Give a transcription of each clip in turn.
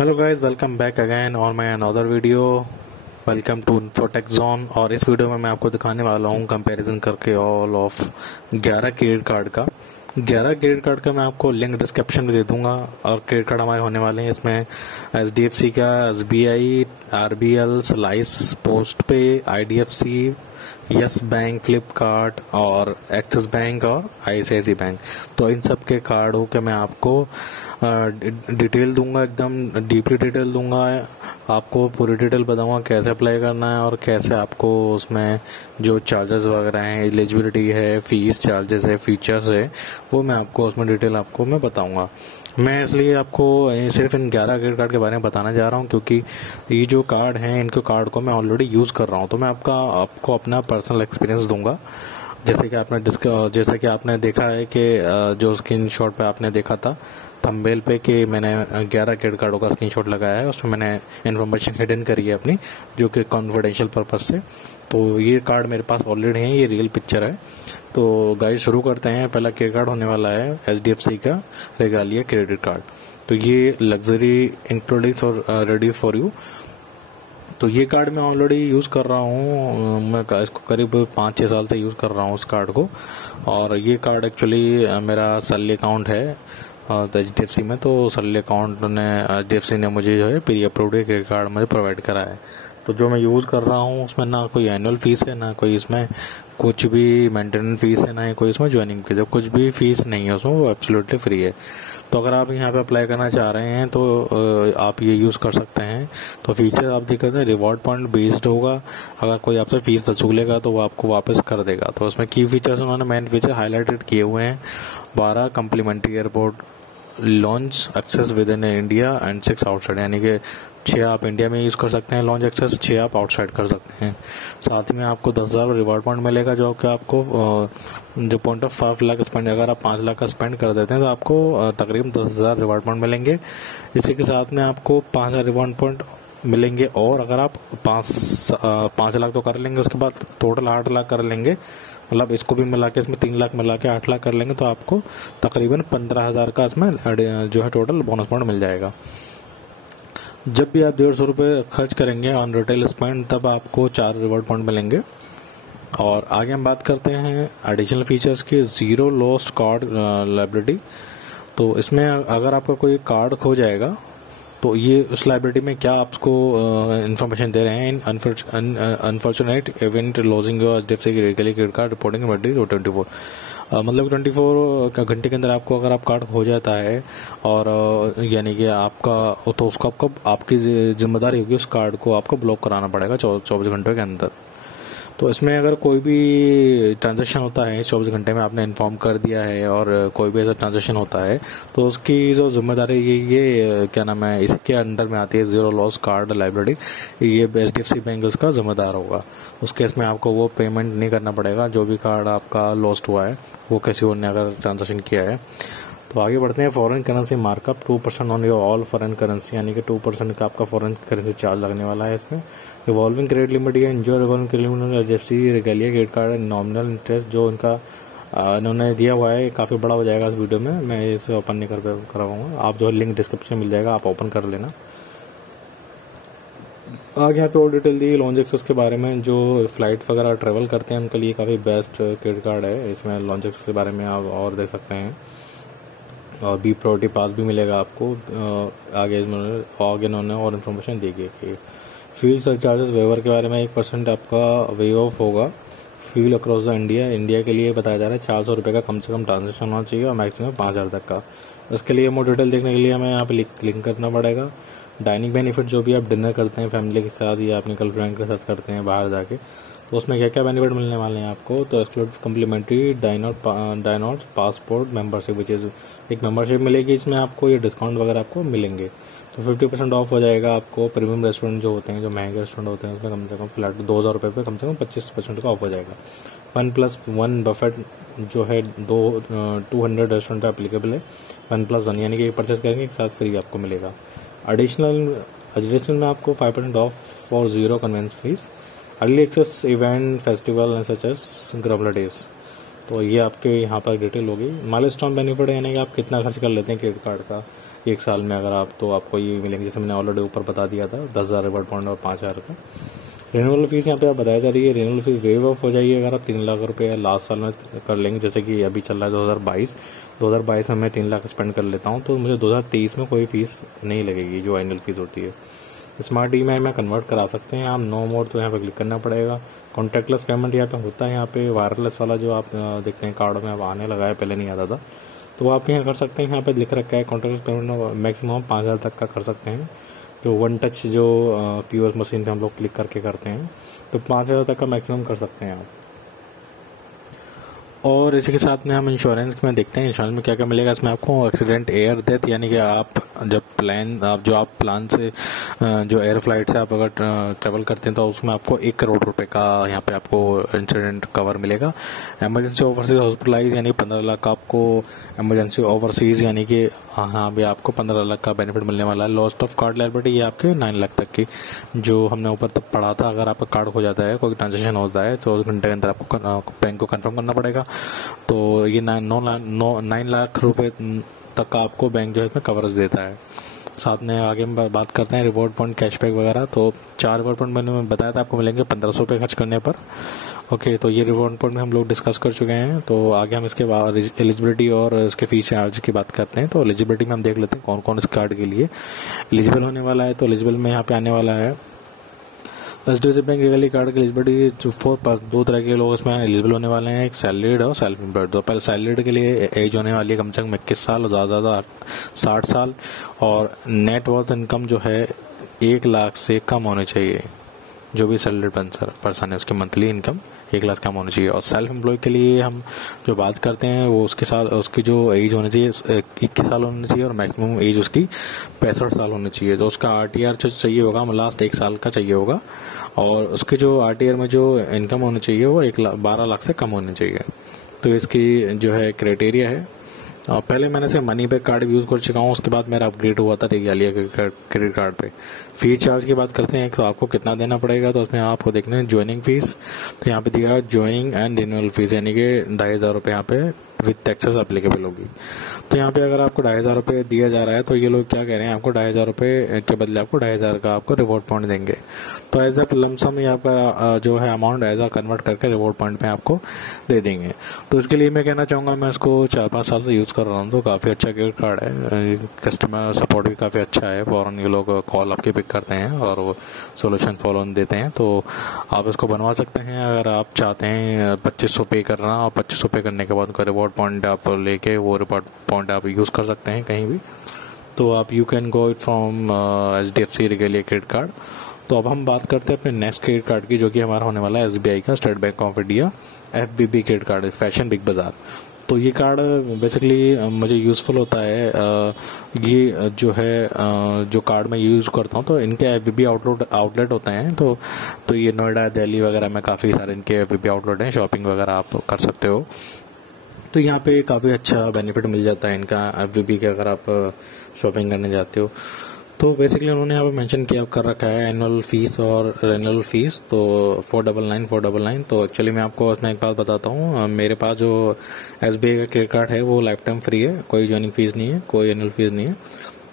Hello guys, welcome back again और मैं another video. Welcome to Infotech zone. और इस वीडियो में मैं आपको दिखाने वाला हूँ कंपैरिजन करके ऑल ऑफ 11 क्रेडिट कार्ड का। 11 क्रेडिट कार्ड का मैं आपको लिंक डिस्क्रिप्शन में दे दूंगा। और क्रेडिट कार्ड हमारे होने वाले हैं इसमें HDFC का, SBI, RBL, स्लाइस, पोस्ट पे, IDFC, यस बैंक, फ्लिपकार्ट और एक्सिस बैंक और ICICI बैंक। तो इन सब के कार्डों के मैं आपको डिटेल दूंगा, एकदम डीपली डिटेल दूंगा। आपको पूरी डिटेल बताऊंगा कैसे अप्लाई करना है और कैसे आपको उसमें जो चार्जेस वगैरह हैं, एलिजिबिलिटी है, फीस चार्जेस है, फीचर्स है, वो मैं आपको उसमें डिटेल आपको मैं बताऊंगा। मैं इसलिए आपको सिर्फ इन 11 क्रेडिट कार्ड के बारे में बताना जा रहा हूँ क्योंकि ये जो कार्ड हैं इनके कार्ड को मैं ऑलरेडी यूज़ कर रहा हूँ। तो मैं आपको अपना पर्सनल एक्सपीरियंस दूंगा। जैसे कि आपने देखा है कि जो स्क्रीनशॉट पे आपने देखा था थंबनेल पे कि मैंने 11 क्रेडिट कार्डों का स्क्रीनशॉट लगाया है, उसमें मैंने इन्फॉर्मेशन हिडन करी है अपनी, जो कि कॉन्फिडेंशियल पर्पज से। तो ये कार्ड मेरे पास ऑलरेडी है, ये रियल पिक्चर है। तो गाइस शुरू करते हैं। पहला क्रेडिट कार्ड होने वाला है HDFC का रेगालिया क्रेडिट कार्ड। तो ये लग्जरी इंक्लूडिंग और रेडी फॉर यू। तो ये कार्ड मैं ऑलरेडी यूज़ कर रहा हूँ। मैं इसको करीब 5-6 साल से यूज़ कर रहा हूँ इस कार्ड को। और ये कार्ड एक्चुअली मेरा सैलरी अकाउंट है HDFC में। तो सैलरी अकाउंट ने HDFC ने मुझे जो है प्री अप्रूव्ड क्रेडिट कार्ड मुझे प्रोवाइड करा है। तो जो मैं यूज़ कर रहा हूँ उसमें ना कोई एनुअल फीस है, ना कोई इसमें कुछ भी मेंटेनेंस फीस है, ना ही कोई इसमें ज्वाइनिंग फीस है, कुछ भी फीस नहीं है उसमें, वो एब्सोल्युटली फ्री है। तो अगर आप यहाँ पे अप्लाई करना चाह रहे हैं तो आप ये यूज़ कर सकते हैं। तो फीचर आप देख सकते हैं, रिवॉर्ड पॉइंट बेस्ड होगा। अगर कोई आपसे फीस वसूलेगा तो वो आपको वापस कर देगा। तो उसमें की फीचर्स उन्होंने मेन फीचर हाईलाइटेड किए हुए हैं। 12 complimentary airport lounge access with in India and 6 outside, यानी कि 6 आप इंडिया में यूज़ कर सकते हैं लॉन्च एक्सेस, 6 आप आउटसाइड कर सकते हैं। साथ में आपको 10,000 रिवॉर्ड पॉइंट मिलेगा, जो कि आपको जो पॉइंट ऑफ 5 लाख स्पेंड, अगर आप 5 लाख का स्पेंड कर देते हैं तो आपको तकरीबन 10,000 रिवॉर्ड पॉइंट मिलेंगे। इसी के साथ में आपको 5,000 रिवॉर्ड पॉइंट मिलेंगे। और अगर आप 5 लाख तो कर लेंगे, उसके बाद टोटल 8 लाख कर लेंगे, मतलब इसको भी मिला के, इसमें 3 लाख मिला के 8 लाख कर लेंगे, तो आपको तकरीबन 15,000 का इसमें जो है टोटल बोनस पॉइंट मिल जाएगा। जब भी आप 150 रुपये खर्च करेंगे ऑन रिटेल स्पेंड, तब आपको 4 रिवॉर्ड पॉइंट मिलेंगे। और आगे हम बात करते हैं एडिशनल फीचर्स की। Zero lost card liability. तो इसमें अगर आपका कोई कार्ड खो जाएगा तो ये उस लाइब्रेरी में क्या आपको इन्फॉर्मेशन दे रहे हैं, in unfortunate event lodging your HDFC credit card reporting 24, मतलब 24 घंटे के अंदर आपको अगर आप कार्ड खो जाता है और यानी कि आपका, तो उसको आपकी जिम्मेदारी होगी उस कार्ड को आपको ब्लॉक कराना पड़ेगा 24 घंटे के अंदर। तो इसमें अगर कोई भी ट्रांजैक्शन होता है 24 घंटे में, आपने इन्फॉर्म कर दिया है और कोई भी ऐसा ट्रांजैक्शन होता है, तो उसकी जो जिम्मेदारी ये क्या नाम है, इसके अंडर में आती है ज़ीरो लॉस कार्ड लाइब्रेरी। ये HDFC बैंक उसका जिम्मेदार होगा। उस केस में आपको वो पेमेंट नहीं करना पड़ेगा जो भी कार्ड आपका लॉस्ट हुआ है, वो किसी और ने अगर ट्रांजेक्शन किया है। तो आगे बढ़ते हैं। Foreign currency markup 2% on your all foreign currency, यानी कि 2% का आपका फॉरेन करेंसी चार्ज लगने वाला है इसमें। रिवॉल्विंग क्रेडिट लिमिट या enjoy revolving credit limit HDFC Regalia credit card nominal interest जो इनका इन्होंने दिया हुआ है काफ़ी बड़ा हो जाएगा इस वीडियो में, मैं इसे ओपन नहीं करवाऊंगा। आप जो लिंक डिस्क्रिप्शन मिल जाएगा, आप ओपन कर लेना। आगे यहाँ पे और डिटेल दी लॉन्च एक्सेस के बारे में। जो फ्लाइट वगैरह ट्रेवल करते हैं उनके लिए काफ़ी बेस्ट क्रेडिट कार्ड है। इसमें लॉन्च एक्सेस के बारे में आप और देख सकते हैं। और बी प्रायोरिटी पास भी मिलेगा आपको। आगे इन्होंने और इन्फॉर्मेशन दी गई कि फ्यूल सरचार्जेस वेवर के बारे में 1% आपका वेव ऑफ होगा फ्यूल अक्रॉस द इंडिया के लिए बताया जा रहा है। 400 रुपये का कम से कम ट्रांजेक्शन होना चाहिए और मैक्सिमम 5,000 तक का। इसके लिए मोर डिटेल देखने के लिए हमें यहाँ पे क्लिक करना पड़ेगा। डाइनिंग बेनिफिट, जो भी आप डिनर करते हैं फैमिली के साथ या अपनी गर्लफ्रेंड के साथ करते हैं बाहर जाके, तो उसमें क्या क्या बेनिफिट मिलने वाले हैं आपको। तो exclude complimentary Dineout passport membership, which is एक मेंबरशिप मिलेगी इसमें आपको, ये डिस्काउंट वगैरह आपको मिलेंगे। तो 50% ऑफ हो जाएगा आपको। प्रीमियम रेस्टोरेंट जो होते हैं, जो महंगे रेस्टोरेंट होते हैं, उसमें कम से कम फ्लैट 2,000 रुपये पे कम से कम 25% का ऑफ हो जाएगा। 1+1 बफेट जो है 200 रेस्टोरेंट पे एप्लीकेबल है। 1+1 यानी कि परचेस करेंगे एक साथ फ्री आपको मिलेगा। एडिशनल में आपको 5% off for zero convenience fees, early access event festival and such as grabbler days. तो ये आपके यहाँ पर डिटेल होगी। माइलस्टोन बेनिफिट है, यानी कि आप कितना खर्च कर लेते हैं क्रेडिट कार्ड का, 1 साल में अगर आप, तो आपको ये मिलेंगे, जैसे मैंने ऑलरेडी ऊपर बता दिया था, 10,000 रिवॉर्ड पॉइंट और 5,000 का। रिन्यूअल फीस यहाँ पे आप बताया जा रही है, रिन्यूअल फीस वेव ऑफ हो जाएगी अगर आप 3 लाख रुपये लास्ट साल में कर लेंगे, जैसे कि अभी चल रहा है 2022 में मैं 3 लाख स्पेंड कर लेता हूँ, तो मुझे 2023 में कोई फीस नहीं लगेगी जो एनुअल फीस होती है। स्मार्ट ई में कन्वर्ट करा सकते हैं आप, नो मोर, तो यहाँ पे क्लिक करना पड़ेगा। कॉन्टैक्टलेस पेमेंट यहाँ पे होता है, यहाँ पे वायरलेस वाला जो आप देखते हैं कार्ड में अब आने लगा है, पहले नहीं आता था, तो आप यहाँ कर सकते हैं। यहाँ पे लिख रखा है कॉन्टैक्टलेस पेमेंट मैक्सिमम 5,000 तक का कर सकते हैं, जो वन टच जो पीओएस मशीन पे हम लोग क्लिक करके करते हैं, तो 5,000 तक का मैक्सिमम कर सकते हैं आप। और इसी के साथ में हम इंश्योरेंस में देखते हैं, इंश्योरेंस में क्या क्या मिलेगा इसमें आपको। एक्सीडेंट, एयर डेथ, यानी कि आप जब प्लान से जो एयर फ्लाइट से आप अगर ट्रेवल करते हैं तो उसमें आपको 1 करोड़ रुपए का यहाँ पे आपको इंसिडेंट कवर मिलेगा। इमरजेंसी ओवरसीज हॉस्पिटलाइज, यानी 15 लाख का आपको इमरजेंसी ओवरसीज, यानी कि हाँ भी आपको 15 लाख का बेनिफिट मिलने वाला है। लॉस्ट ऑफ कार्ड लायबिलिटी, ये आपके 9 लाख तक की, जो हमने ऊपर तक पढ़ा था, अगर आपका कार्ड खो जाता है, कोई ट्रांजेक्शन होता है, 24 घंटे के अंदर आपको बैंक को कंफर्म करना पड़ेगा, तो ये 9 लाख रुपए तक का आपको बैंक जो है इसमें कवरेज देता है। साथ में आगे हम बात करते हैं रिवॉर्ड पॉइंट, कैशबैक वगैरह। तो 4 रिवॉर्ड पॉइंट मैंने बताया था आपको मिलेंगे 1,500 रुपये खर्च करने पर। ओके, तो ये रिवॉर्ड पॉइंट में हम लोग डिस्कस कर चुके हैं। तो आगे हम इसके बाद एलिजिबिलिटी और इसके फीस चार्ज की बात करते हैं। तो एलिजिबिलिटी में हम देख लेते हैं कौन कौन इस कार्ड के लिए एलिजिबल होने वाला है। तो एलिजिबल में यहाँ पे आने वाला है एचडीएफसी बैंक रियली कार्ड की एलिजिबिलिटी 2 तरह के लोग इसमें एलिजिबल होने वाले हैं, एक सैलरीड और सेल्फ एम्प्लॉयड। तो पहले सैलरीड के लिए एज होने वाली है कम से कम 21 साल और ज़्यादा 60 साल, और नेट वर्थ इनकम जो है 1 लाख से कम होनी चाहिए। जो भी सैलरीड पर्सन है उसकी मंथली इनकम 1 लाख कम होनी चाहिए। और सेल्फ एम्प्लॉय के लिए हम जो बात करते हैं वो उसके साथ उसकी जो एज होनी चाहिए 21 साल होनी चाहिए, और मैक्सिमम एज उसकी 65 साल होनी चाहिए। तो उसका आरटीआर जो चाहिए होगा लास्ट 1 साल का चाहिए होगा, और उसके जो आरटीआर में जो इनकम होनी चाहिए वो 12 लाख से कम होनी चाहिए। तो इसकी जो है क्राइटेरिया है। पहले मैंने सिर्फ मनी बैक कार्ड यूज़ कर चुका हूँ, उसके बाद मेरा अपग्रेड हुआ था रिगालिया क्रेडिट कार्ड पे। फीस चार्ज की बात करते हैं, तो आपको कितना देना पड़ेगा, तो उसमें आपको देखना है ज्वाइनिंग फीस। तो यहाँ पे दिया है ज्वाइनिंग एंड रिन्यूअल फीस, यानी कि 2,500 रुपये यहाँ पे विद टैक्सेस अप्लीकेबल होगी। तो यहाँ पे अगर आपको 2,500 रुपये दिया जा रहा है, तो ये लोग क्या कह रहे हैं, आपको 2,500 रुपये के बदले आपको 2,500 का आपको रिवॉर्ड पॉइंट देंगे। तो एज अ लमसम ही आपका जो है अमाउंट एज अ कन्वर्ट करके रिवॉर्ड पॉइंट में आपको दे देंगे। तो इसके लिए मैं कहना चाहूँगा, मैं इसको 4-5 साल से यूज़ कर रहा हूँ, तो काफ़ी अच्छा क्रेडिट कार्ड है। कस्टमर सपोर्ट भी काफ़ी अच्छा है, फ़ौरन ये लोग कॉल आपकी पिक करते हैं और वो सोल्यूशन फ़ौरन देते हैं। तो आप इसको बनवा सकते हैं अगर आप चाहते हैं 2,500 पे करना, और 2,500 पे करने के बाद उनका रिवॉर्ड पॉइंट आप लेके वो रिवॉर्ड पॉइंट आप यूज़ कर सकते हैं कहीं भी। तो आप you can go it from HDFC रिगेलिया credit card. तो अब हम बात करते हैं अपने नेक्स्ट क्रेडिट कार्ड की, जो कि हमारा होने वाला है SBI का, state bank of India FBB credit card, fashion big बाजार। तो ये कार्ड बेसिकली मुझे यूज़फुल होता है। ये जो है जो कार्ड मैं यूज़ करता हूँ, तो इनके FBB आउटलेट होते हैं। तो ये नोएडा, दिल्ली वगैरह में काफ़ी सारे इनके FBB आउटलेट हैं, शॉपिंग वगैरह आप कर सकते हो। तो यहाँ पे काफ़ी अच्छा बेनिफिट मिल जाता है इनका FBB के, अगर आप शॉपिंग करने जाते हो। तो बेसिकली उन्होंने यहाँ पे मेंशन किया कर रखा है एनुअल फीस और रेनुअल फीस, तो 499। तो एक्चुअली मैं आपको इसमें एक बात बताता हूँ, मेरे पास जो SBI का क्रेडिट कार्ड है वो लाइफ टाइम फ्री है, कोई ज्वाइनिंग फीस नहीं है, कोई एनुअल फीस नहीं है।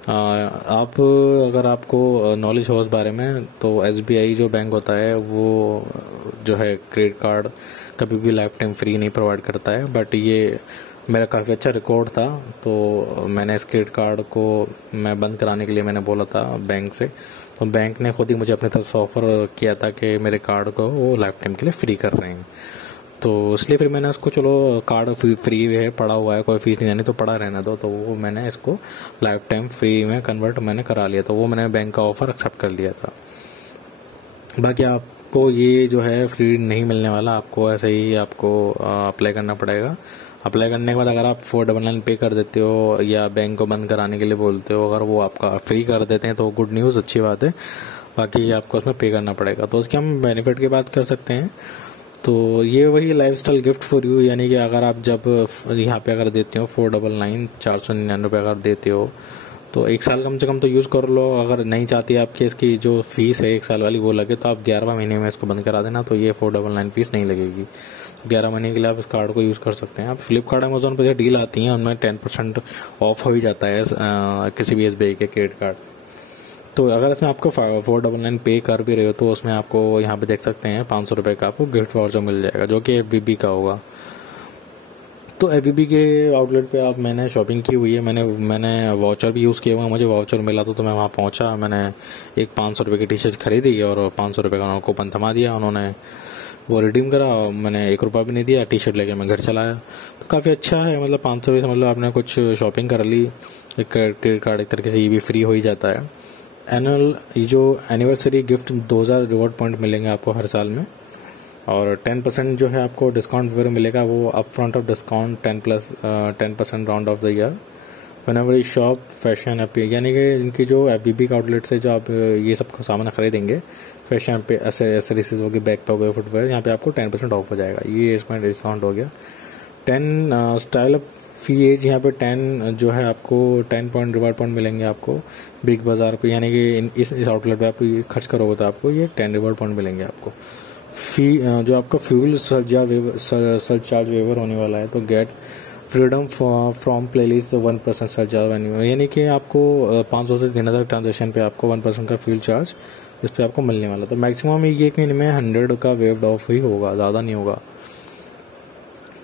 आप अगर आपको नॉलेज हो इस बारे में, तो SBI जो बैंक होता है वो जो है क्रेडिट कार्ड कभी भी लाइफ टाइम फ्री नहीं प्रोवाइड करता है। बट ये मेरा काफ़ी अच्छा रिकॉर्ड था, तो मैंने इस क्रेडिट कार्ड को मैं बंद कराने के लिए मैंने बोला था बैंक से, तो बैंक ने खुद ही मुझे अपनी तरफ से ऑफ़र किया था कि मेरे कार्ड को वो लाइफ टाइम के लिए फ्री कर रहे हैं। तो इसलिए फिर मैंने उसको, चलो कार्ड फ्री है, पड़ा हुआ है, कोई फीस नहीं देनी, तो पड़ा रहना दो, तो वो मैंने इसको लाइफ टाइम फ्री में कन्वर्ट मैंने करा लिया था। वो मैंने बैंक का ऑफ़र एक्सेप्ट कर लिया था। बाकी आपको ये जो है फ्री नहीं मिलने वाला, आपको ऐसे ही आपको अप्लाई करना पड़ेगा। अप्लाई करने के बाद अगर आप 499 पे कर देते हो या बैंक को बंद कराने के लिए बोलते हो, अगर वो आपका फ्री कर देते हैं तो गुड न्यूज़, अच्छी बात है। बाकी आपको उसमें पे करना पड़ेगा। तो उसके हम बेनिफिट की बात कर सकते हैं। तो ये वही लाइफस्टाइल गिफ्ट फॉर यू, यानी कि अगर आप जब यहाँ पे अगर देते हो 499 499 रुपये अगर देते हो, तो 1 साल कम से कम तो यूज़ कर लो। अगर नहीं चाहती आपकी इसकी जो फीस है 1 साल वाली वो लगे, तो आप 11वां महीने में इसको बंद करा देना, तो ये 499 फीस नहीं लगेगी। 11 महीने के लिए आप इस कार्ड को यूज़ कर सकते हैं। आप फ्लिपकार्ट अमेजोन पर जो डील आती हैं उनमें 10% ऑफ हो ही जाता है किसी भी SBI के क्रेडिट कार्ड से। तो अगर इसमें आपको 499 पे कर भी रहे हो तो उसमें आपको यहाँ पे देख सकते हैं 500 रुपये का आपको गिफ्ट वाउचर मिल जाएगा, जो कि FBB का होगा। तो FBB के आउटलेट पे आप मैंने शॉपिंग की हुई है, मैंने वाउचर भी यूज़ किया हुआ है। मुझे वाउचर मिला तो मैं वहाँ पहुँचा, मैंने एक 500 रुपये की टी शर्ट खरीदी और 500 रुपये का उन्होंने कूपन थमा दिया, उन्होंने वो रिडीम करा, मैंने 1 रुपया भी नहीं दिया, टी शर्ट लेके मैं घर चलाया। तो काफ़ी अच्छा है, मतलब 500 रुपये से मतलब आपने कुछ शॉपिंग कर ली। एक क्रेडिट कार्ड एक तरीके से ये भी फ्री हो ही जाता है। ये जो एनिवर्सरी गिफ्ट 2000 रिवॉर्ड पॉइंट मिलेंगे आपको हर साल में, और 10% जो है आपको डिस्काउंट वगैरह मिलेगा, वो up front of discount 10% round of the year whenever shop fashion app, यानी कि इनकी जो FBB का आउटलेट से जो आप ये सब का सामान खरीदेंगे, फैशन पे एसेसरीज हो गई, बैग पे हो गए, फुटवेयर, यहाँ पे आपको 10% ऑफ हो जाएगा। ये इसमें डिस्काउंट हो गया। 10 स्टाइल फी एज, यहाँ पे 10 जो है आपको 10 पॉइंट रिवार्ड पॉइंट मिलेंगे आपको बिग बाज़ार पे, यानी कि इस आउटलेट पे आप खर्च करोगे तो आपको ये 10 रिवार्ड पॉइंट मिलेंगे आपको। फी जो आपका फ्यूल सरचार्ज वेवर होने वाला है, तो get freedom from playlist 1% surcharge venue, यानी कि आपको 500 से 3000 ट्रांजेक्शन पे आपको 1% का फ्यूल चार्ज इस पर आपको मिलने वाला। तो मैक्सिमम ये 1 महीने में 100 का वेव्ड ऑफ ही होगा, ज़्यादा नहीं होगा।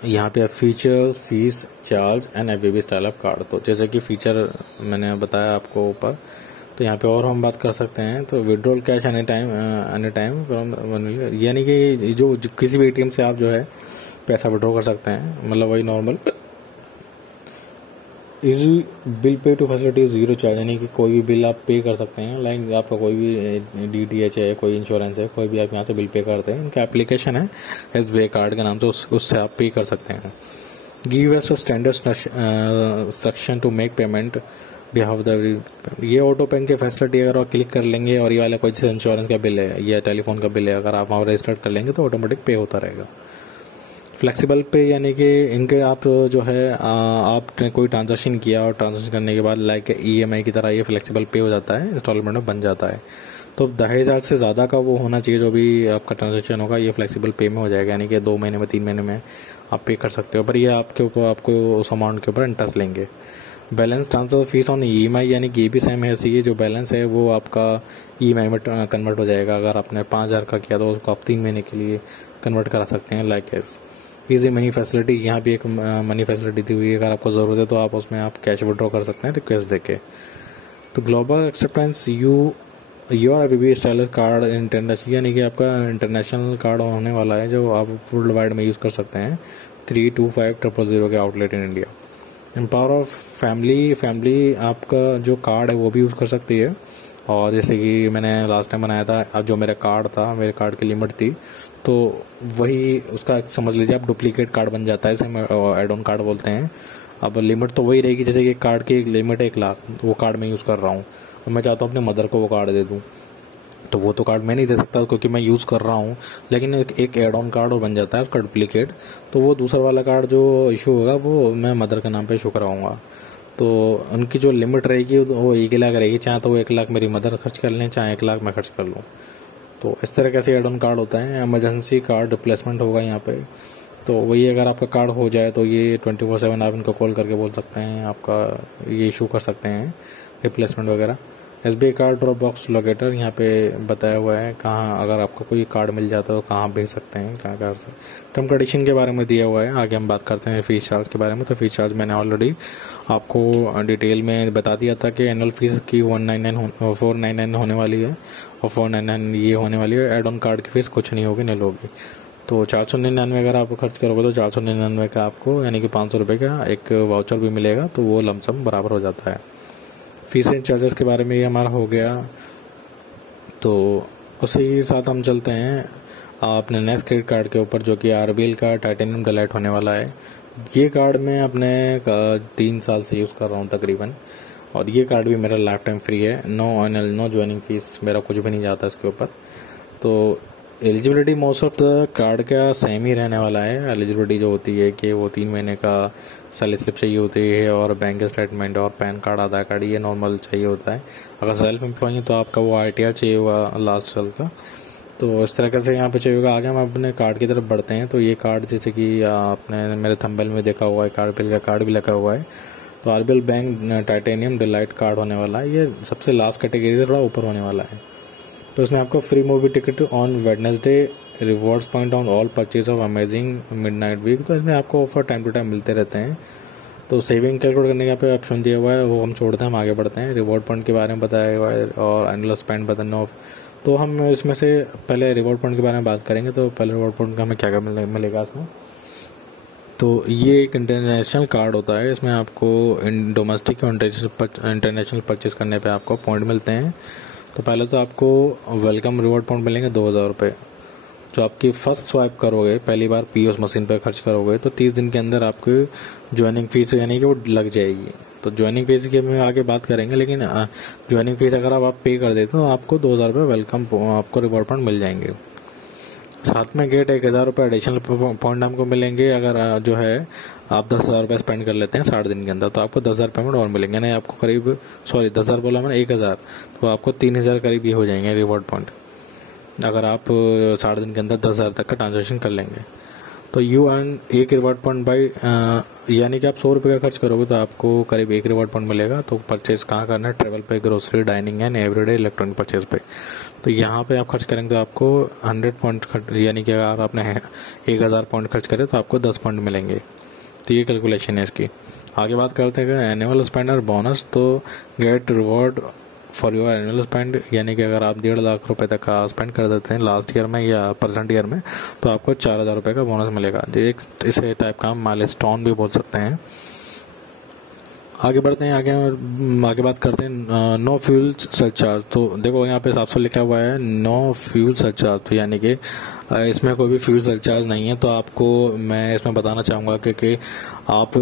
यहाँ pay feature, fees, charge and FBB style of card, तो जैसे कि फीचर मैंने बताया आपको ऊपर, तो यहाँ पे और हम बात कर सकते हैं। तो withdrawal cash any time from, यानी कि जो किसी भी ATM से आप जो है पैसा विड्रॉ कर सकते हैं, मतलब वही normal. Easy bill pay to facility 0 charge, यानी कि कोई भी बिल आप पे कर सकते हैं, लाइक आपका कोई भी DTH है, कोई इंश्योरेंस है, कोई भी आप यहाँ से बिल पे करते हैं, इनका एप्लीकेशन है SBI कार्ड के नाम से, उससे आप पे कर सकते हैं। Give us a standard instruction to make payment behalf the, ये ऑटो पे के फैसिलिटी अगर आप क्लिक कर लेंगे और ये वाला कोई जैसे इंश्योरेंस का बिल है या टेलीफोन का बिल है, अगर आप वहाँ रजिस्टर कर लेंगे तो ऑटोमेटिक पे होता रहेगा। फ्लेक्सिबल पे, यानी कि इनके आप जो है आपने कोई ट्रांजैक्शन किया और ट्रांजैक्शन करने के बाद लाइक EMI की तरह ये फ्लेक्सिबल पे हो जाता है, इंस्टॉलमेंट में बन जाता है। तो 10,000 से ज़्यादा का वो होना चाहिए, जो भी आपका ट्रांजैक्शन होगा ये फ्लेक्सिबल पे में हो जाएगा, यानी कि 2 महीने में 3 महीने में आप पे कर सकते हो, पर ये आपके ऊपर आपको उस अमाउंट के ऊपर इंटरेस्ट लेंगे। Balance transfer fees on EMI, यानी कि ये भी सेम है, ऐसी जो बैलेंस है वो आपका EMI में कन्वर्ट हो जाएगा। अगर आपने 5,000 का किया तो उसको आप 3 महीने के लिए कन्वर्ट करा सकते हैं like S. Easy money facility, यहाँ भी एक मनी फैसिलिटी दी हुई है, अगर आपको ज़रूरत है तो आप उसमें आप कैश विड्रॉ कर सकते हैं रिक्वेस्ट देके। तो global acceptance, your FBB stylus card international, यानी कि आपका इंटरनेशनल कार्ड होने वाला है जो आप वर्ल्ड वाइड में यूज़ कर सकते हैं 32500 के outlet in India. Empower of family आपका जो कार्ड है वो भी यूज़ कर सकती है, और जैसे कि मैंने लास्ट टाइम बनाया था, अब जो मेरा कार्ड था, मेरे कार्ड की लिमिट थी, तो वही उसका समझ लीजिए आप डुप्लीकेट कार्ड बन जाता है, इसे एड ऑन कार्ड बोलते हैं। अब लिमिट तो वही रहेगी, जैसे कि कार्ड की लिमिट 1 लाख, वो कार्ड मैं यूज़ कर रहा हूँ, और मैं चाहता हूँ अपने मदर को वो कार्ड दे दूँ, तो वो तो कार्ड मैं नहीं दे सकता क्योंकि मैं यूज़ कर रहा हूँ, लेकिन एक एड ऑन कार्ड बन जाता है उसका डुप्लीकेट, तो वो दूसरा वाला कार्ड जो इशू होगा वो मैं मदर के नाम पे इशू कराऊंगा। तो उनकी जो लिमिट रहेगी वो 1 लाख रहेगी, चाहे तो वो 1 लाख मेरी मदर खर्च कर लें, चाहे 1 लाख मैं खर्च कर लूँ। तो इस तरह कैसे एड ऑन कार्ड होता है। एमरजेंसी कार्ड रिप्लेसमेंट होगा यहाँ पे, तो वही अगर आपका कार्ड हो जाए तो ये 24/7 आप इनको कॉल करके बोल सकते हैं, आपका ये इशू कर सकते हैं रिप्लेसमेंट वगैरह। SBI card drop box locator यहाँ पे बताया हुआ है कहाँ, अगर आपको कोई कार्ड मिल जाता है तो कहाँ भेज सकते हैं, कहाँ कर सकते हैं। टर्म कंडीशन के बारे में दिया हुआ है। आगे हम बात करते हैं फीस चार्ज के बारे में। तो फीस चार्ज मैंने ऑलरेडी आपको डिटेल में बता दिया था कि एनुअल फीस की 499 होने वाली है, और 499 ये होने वाली है। एड ऑन कार्ड की फीस कुछ नहीं होगी, नील होगी। तो 499 अगर आप खर्च करोगे तो 499 का आपको, यानी कि 500 रुपये का एक वाउचर भी मिलेगा, तो वो लमसम बराबर हो जाता है। फीस एंड चार्जेस के बारे में ये हमारा हो गया। तो उसी के साथ हम चलते हैं अपने नेक्स्ट क्रेडिट कार्ड के ऊपर, जो कि RBL का टाइटेनियम डिलाइट होने वाला है। ये कार्ड मैं अपने 3 साल से यूज़ कर रहा हूँ तकरीबन, और ये कार्ड भी मेरा लाइफ टाइम फ्री है। नो ज्वाइनिंग फीस, मेरा कुछ भी नहीं जाता इसके ऊपर। तो eligibility most of the card का सेम ही रहने वाला है। एलिजिबिलिटी जो होती है कि वो 3 महीने का सैलरी स्लिप चाहिए होती है, और बैंक स्टेटमेंट और पैन कार्ड, आधार कार्ड, ये नॉर्मल चाहिए होता है। अगर सेल्फ एम्प्लॉय है तो आपका वो ITR चाहिए हुआ लास्ट साल का, तो इस तरीके से यहाँ पे चाहिए होगा। आगे हम अपने कार्ड की तरफ बढ़ते हैं। तो ये कार्ड जैसे कि आपने मेरे थंबनेल में देखा हुआ है, RBL का कार्ड भी लगा हुआ है। तो RBL bank titanium delight card होने वाला है। ये सबसे लास्ट कैटेगरी से थोड़ा ऊपर होने वाला है। तो इसमें आपको free movie ticket on Wednesday, rewards point on all purchase of amazing midnight week. तो इसमें आपको ऑफर टाइम टू टाइम मिलते रहते हैं। तो सेविंग कैलकुलेट करने का यहाँ पे ऑप्शन दिया हुआ है, वो हम छोड़ते हैं, हम आगे बढ़ते हैं। रिवॉर्ड पॉइंट के बारे में बताया हुआ है और एनुअल स्पेंड बताना ऑफ। तो हम इसमें से पहले रिवॉर्ड पॉइंट के बारे में बात करेंगे। तो पहले रिवॉर्ड पॉइंट का हमें क्या क्या मिलेगा इसमें। तो ये एक इंटरनेशनल कार्ड होता है। इसमें आपको डोमेस्टिक और इंटरनेशनल परचेज करने पे आपको पॉइंट मिलते हैं। तो पहले तो आपको वेलकम रिवॉर्ड पॉइंट मिलेंगे 2000 रुपये, जो आपकी फर्स्ट स्वाइप करोगे, पहली बार पीओएस मशीन पर खर्च करोगे तो 30 दिन के अंदर आपकी ज्वाइनिंग फीस यानी कि वो लग जाएगी। तो ज्वाइनिंग फीस की हम आगे बात करेंगे, लेकिन ज्वाइनिंग फीस अगर आप पे कर देते हो तो आपको 2000 रुपये वेलकम आपको रिवॉर्ड पॉइंट मिल जाएंगे। साथ में गेट 1000 रुपये एडिशनल पॉइंट हमको मिलेंगे अगर जो है आप 10,000 रुपये स्पेंड कर लेते हैं 60 दिन के अंदर, तो आपको 10,000 पेमेंट और मिलेंगे। नहीं आपको करीब 10,000 बोला मैंने 1000, तो आपको 3,000 करीब ये हो जाएंगे रिवॉर्ड पॉइंट अगर आप 60 दिन के अंदर 10,000 तक का ट्रांजेक्शन कर लेंगे। तो यू अर्न एक रिवॉर्ड पॉइंट बाई, यानी कि आप 100 रुपये का खर्च करोगे तो आपको करीब एक रिवॉर्ड पॉइंट मिलेगा। तो परचेज कहाँ करना है, ट्रेवल पे, grocery, dining and everyday electronic purchase पे। तो यहाँ पे आप खर्च करेंगे तो आपको 100 पॉइंट यानी कि अगर आपने 1000 पॉइंट खर्च करे तो आपको 10 पॉइंट मिलेंगे। तो ये कैलकुलेशन है इसकी। आगे बात करते हैं एनुअल स्पेंडर बोनस। तो gate reward for your annual spend, यानी कि अगर आप 1.5 लाख रुपए तक का स्पेंड कर देते हैं लास्ट ईयर में या प्रेजेंट ईयर में, तो आपको 4,000 रुपये का बोनस मिलेगा। एक इसे टाइप का माइलस्टोन भी बोल सकते हैं। आगे बढ़ते हैं, आगे बात करते हैं नो फ्यूल सरचार्ज। तो देखो यहाँ पे साफ साफ लिखा हुआ है नो फ्यूल सरचार्ज, तो यानी कि इसमें कोई भी फ्यूल सरचार्ज नहीं है। तो आपको मैं इसमें बताना चाहूँगा कि आप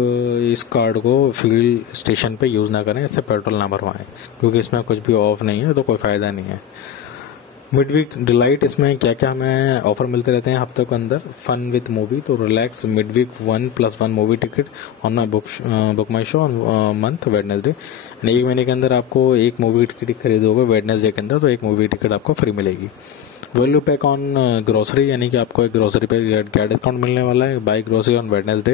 इस कार्ड को फ्यूल स्टेशन पे यूज़ ना करें, इससे पेट्रोल ना भरवाएं, क्योंकि इसमें कुछ भी ऑफ नहीं है, तो कोई फ़ायदा नहीं है। मिड वीक डिलाइट, इसमें क्या क्या हमें ऑफर मिलते रहते हैं हफ्ते के अंदर। फन विद मूवी, तो relax mid week 1+1 movie ticket on my book my show on month Wednesday. यानी एक महीने के अंदर आपको एक मूवी टिकट खरीदोगे वेडनेसडे के अंदर तो एक मूवी टिकट आपको फ्री मिलेगी। वैल्यू पैक ऑन ग्रोसरी, यानी कि आपको एक ग्रोसरी पे क्या डिस्काउंट मिलने वाला है। Buy grocery on Wednesday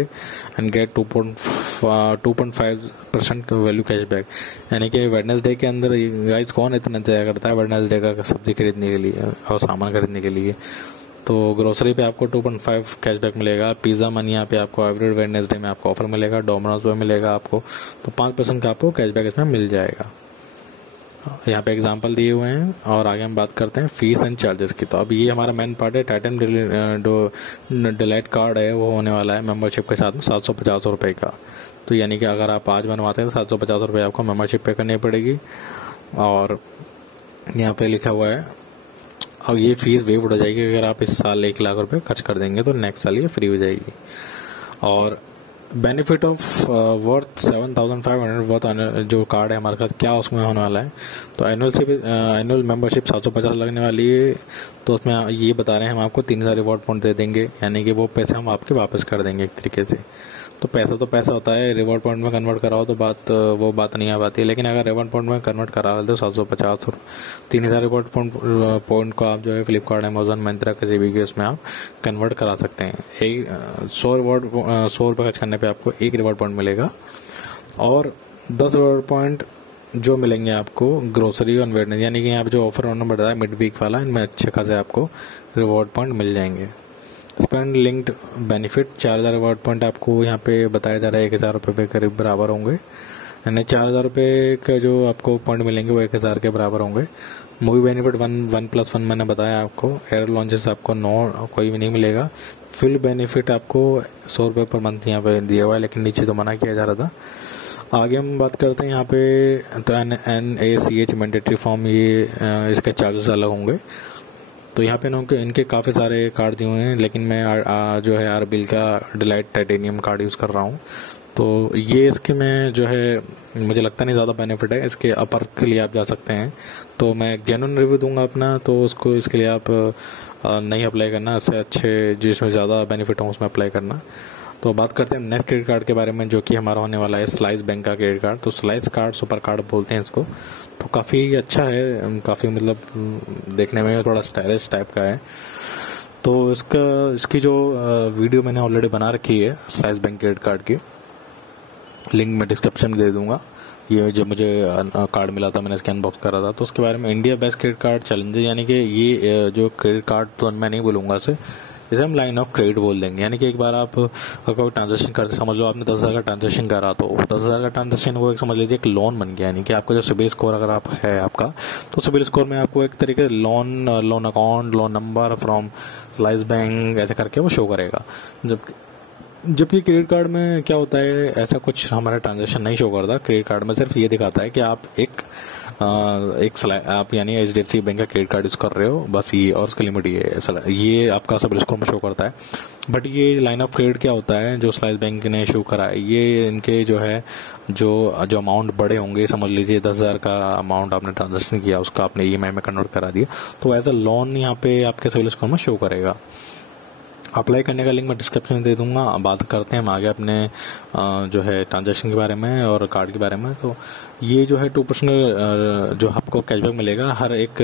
and get 2.5% value cashback. यानी कि वेडनेसडे के अंदर गाइस कौन इतना इंतजार करता है वेडनेसडे का सब्जी खरीदने के लिए और सामान खरीदने के लिए। तो ग्रोसरी पे आपको 2.5 कैशबैक मिलेगा। पिज़्ज़ा मनिया पे आपको एवरी वेडनेसडे में आपको ऑफर मिलेगा। डोमिनोज पे मिलेगा आपको, तो 5% का आपको कैशबैक इसमें मिल जाएगा। यहाँ पे एग्जांपल दिए हुए हैं। और आगे हम बात करते हैं फीस एंड चार्जेस की। तो अब ये हमारा मेन पार्ट है। टाइटेनियम डिलाइट कार्ड है वो होने वाला है मेंबरशिप के साथ में 750 रुपये का। तो यानी कि अगर आप आज बनवाते हैं तो 750 रुपये आपको मेंबरशिप पे करनी पड़ेगी। और यहाँ पे लिखा हुआ है अब ये फीस वेव हो जाएगी अगर आप इस साल 1 लाख रुपये खर्च कर देंगे, तो नेक्स्ट साल ये फ्री हो जाएगी। और बेनिफिट ऑफ वर्थ 7,500 वर्थ जो कार्ड है हमारे साथ, क्या उसमें होने वाला है। तो एनुअल मेंबरशिप 750 लगने वाली है। तो उसमें ये बता रहे हैं हम आपको 3,000 रिवॉर्ड पॉइंट दे देंगे, यानी कि वो पैसे हम आपके वापस कर देंगे एक तरीके से। तो पैसा होता है, रिवॉर्ड पॉइंट में कन्वर्ट कराओ तो वो बात नहीं आ पाती है। लेकिन अगर रिवॉर्ड पॉइंट में कन्वर्ट करा तो 750 और 3,000 रिवॉर्ड पॉइंट को आप जो है फ्लिपकार्ट, अमेजोन, मिंत्रा किसी भी के उसमें आप कन्वर्ट करा सकते हैं। 100 रुपये खर्च करने पे आपको 1 रिवॉर्ड पॉइंट मिलेगा और 10 रिवॉर्ड पॉइंट जो मिलेंगे आपको ग्रोसरी ऑन वेडनेसडे, यानी कि यहाँ पे जो ऑफर उन्होंने बताया मिड वीक वाला, इनमें अच्छे खासे आपको रिवॉर्ड पॉइंट मिल जाएंगे। Spend linked benefit 4,000 reward point आपको यहाँ पे बताया जा रहा है 1,000 रुपये के करीब बराबर होंगे। यानी 4,000 रुपये का जो आपको पॉइंट मिलेंगे वो 1,000 के बराबर होंगे। मूवी बेनिफिट 1+1 मैंने बताया आपको। एयर लॉन्चेस आपको कोई भी नहीं मिलेगा। फुल बेनिफिट आपको 100 रुपये पर मंथ यहाँ पे दिया हुआ है, लेकिन नीचे तो मना किया जा रहा था। आगे हम बात करते हैं यहाँ पे तो NACH मैंडेटरी फॉर्म, ये इसके चार्जेस अलग होंगे। तो यहाँ पे इनके काफ़ी सारे कार्ड दिए हुए हैं, लेकिन मैं जो है RBL का डिलाइट टाइटेनियम कार्ड यूज़ कर रहा हूँ। तो ये इसके में जो है मुझे लगता नहीं ज़्यादा बेनिफिट है। इसके अपर के लिए आप जा सकते हैं, तो मैं जेन्युइन रिव्यू दूंगा अपना, तो उसको इसके लिए आप नहीं अप्लाई करना। इससे अच्छे जिसमें ज़्यादा बेनिफिट हो उसमें अप्लाई करना। तो बात करते हैं नेक्स्ट क्रेडिट कार्ड के बारे में, जो कि हमारा होने वाला है स्लाइस बैंक का क्रेडिट कार्ड। तो स्लाइस कार्ड, सुपर कार्ड बोलते हैं इसको। तो काफ़ी अच्छा है, काफ़ी मतलब देखने में थोड़ा स्टाइलिश टाइप का है। तो इसकी जो वीडियो मैंने ऑलरेडी बना रखी है स्लाइस बैंक क्रेडिट कार्ड की, लिंक मैं डिस्क्रिप्शन में दे दूंगा। ये जो मुझे कार्ड मिला था, मैंने इसके अनबॉक्स करा था, तो उसके बारे में India best credit card challenger, यानी कि ये जो क्रेडिट कार्ड तो मैं नहीं बोलूँगा इसे हम लाइन ऑफ क्रेडिट बोल देंगे। यानी कि एक बार आप कोई ट्रांजेक्शन करते, समझ लो आपने 10,000 का ट्रांजेक्शन करा, तो 10,000 का ट्रांजेक्शन वो एक समझ लीजिए एक लोन बन गया। यानी कि आपका जो सिबिल स्कोर अगर आप है आपका, तो सिबिल स्कोर में आपको एक तरीके से loan account, loan number from slice bank ऐसे करके वो शो करेगा। जबकि क्रेडिट कार्ड में क्या होता है, ऐसा कुछ हमारा ट्रांजेक्शन नहीं शो करता। क्रेडिट कार्ड में सिर्फ ये दिखाता है कि आप आप यानी HDFC बैंक का क्रेडिट कार्ड यूज कर रहे हो, बस ये, और उसकी लिमिट ये आपका सिबिल स्कोर में शो करता है। बट ये लाइन ऑफ क्रेडिट क्या होता है जो स्लाइस बैंक ने शो करा है, ये इनके जो है जो अमाउंट बड़े होंगे, समझ लीजिए 10,000 का अमाउंट आपने ट्रांजेक्शन किया, उसका आपने EMI में कन्वर्ट करा दिया, तो एज अ लोन यहाँ पे आपके सिबिल स्कोर में शो करेगा। अप्लाई करने का लिंक मैं डिस्क्रिप्शन में दे दूंगा। बात करते हैं हम आगे अपने जो है ट्रांजैक्शन के बारे में और कार्ड के बारे में। तो ये जो है 2% जो आपको कैशबैक मिलेगा हर एक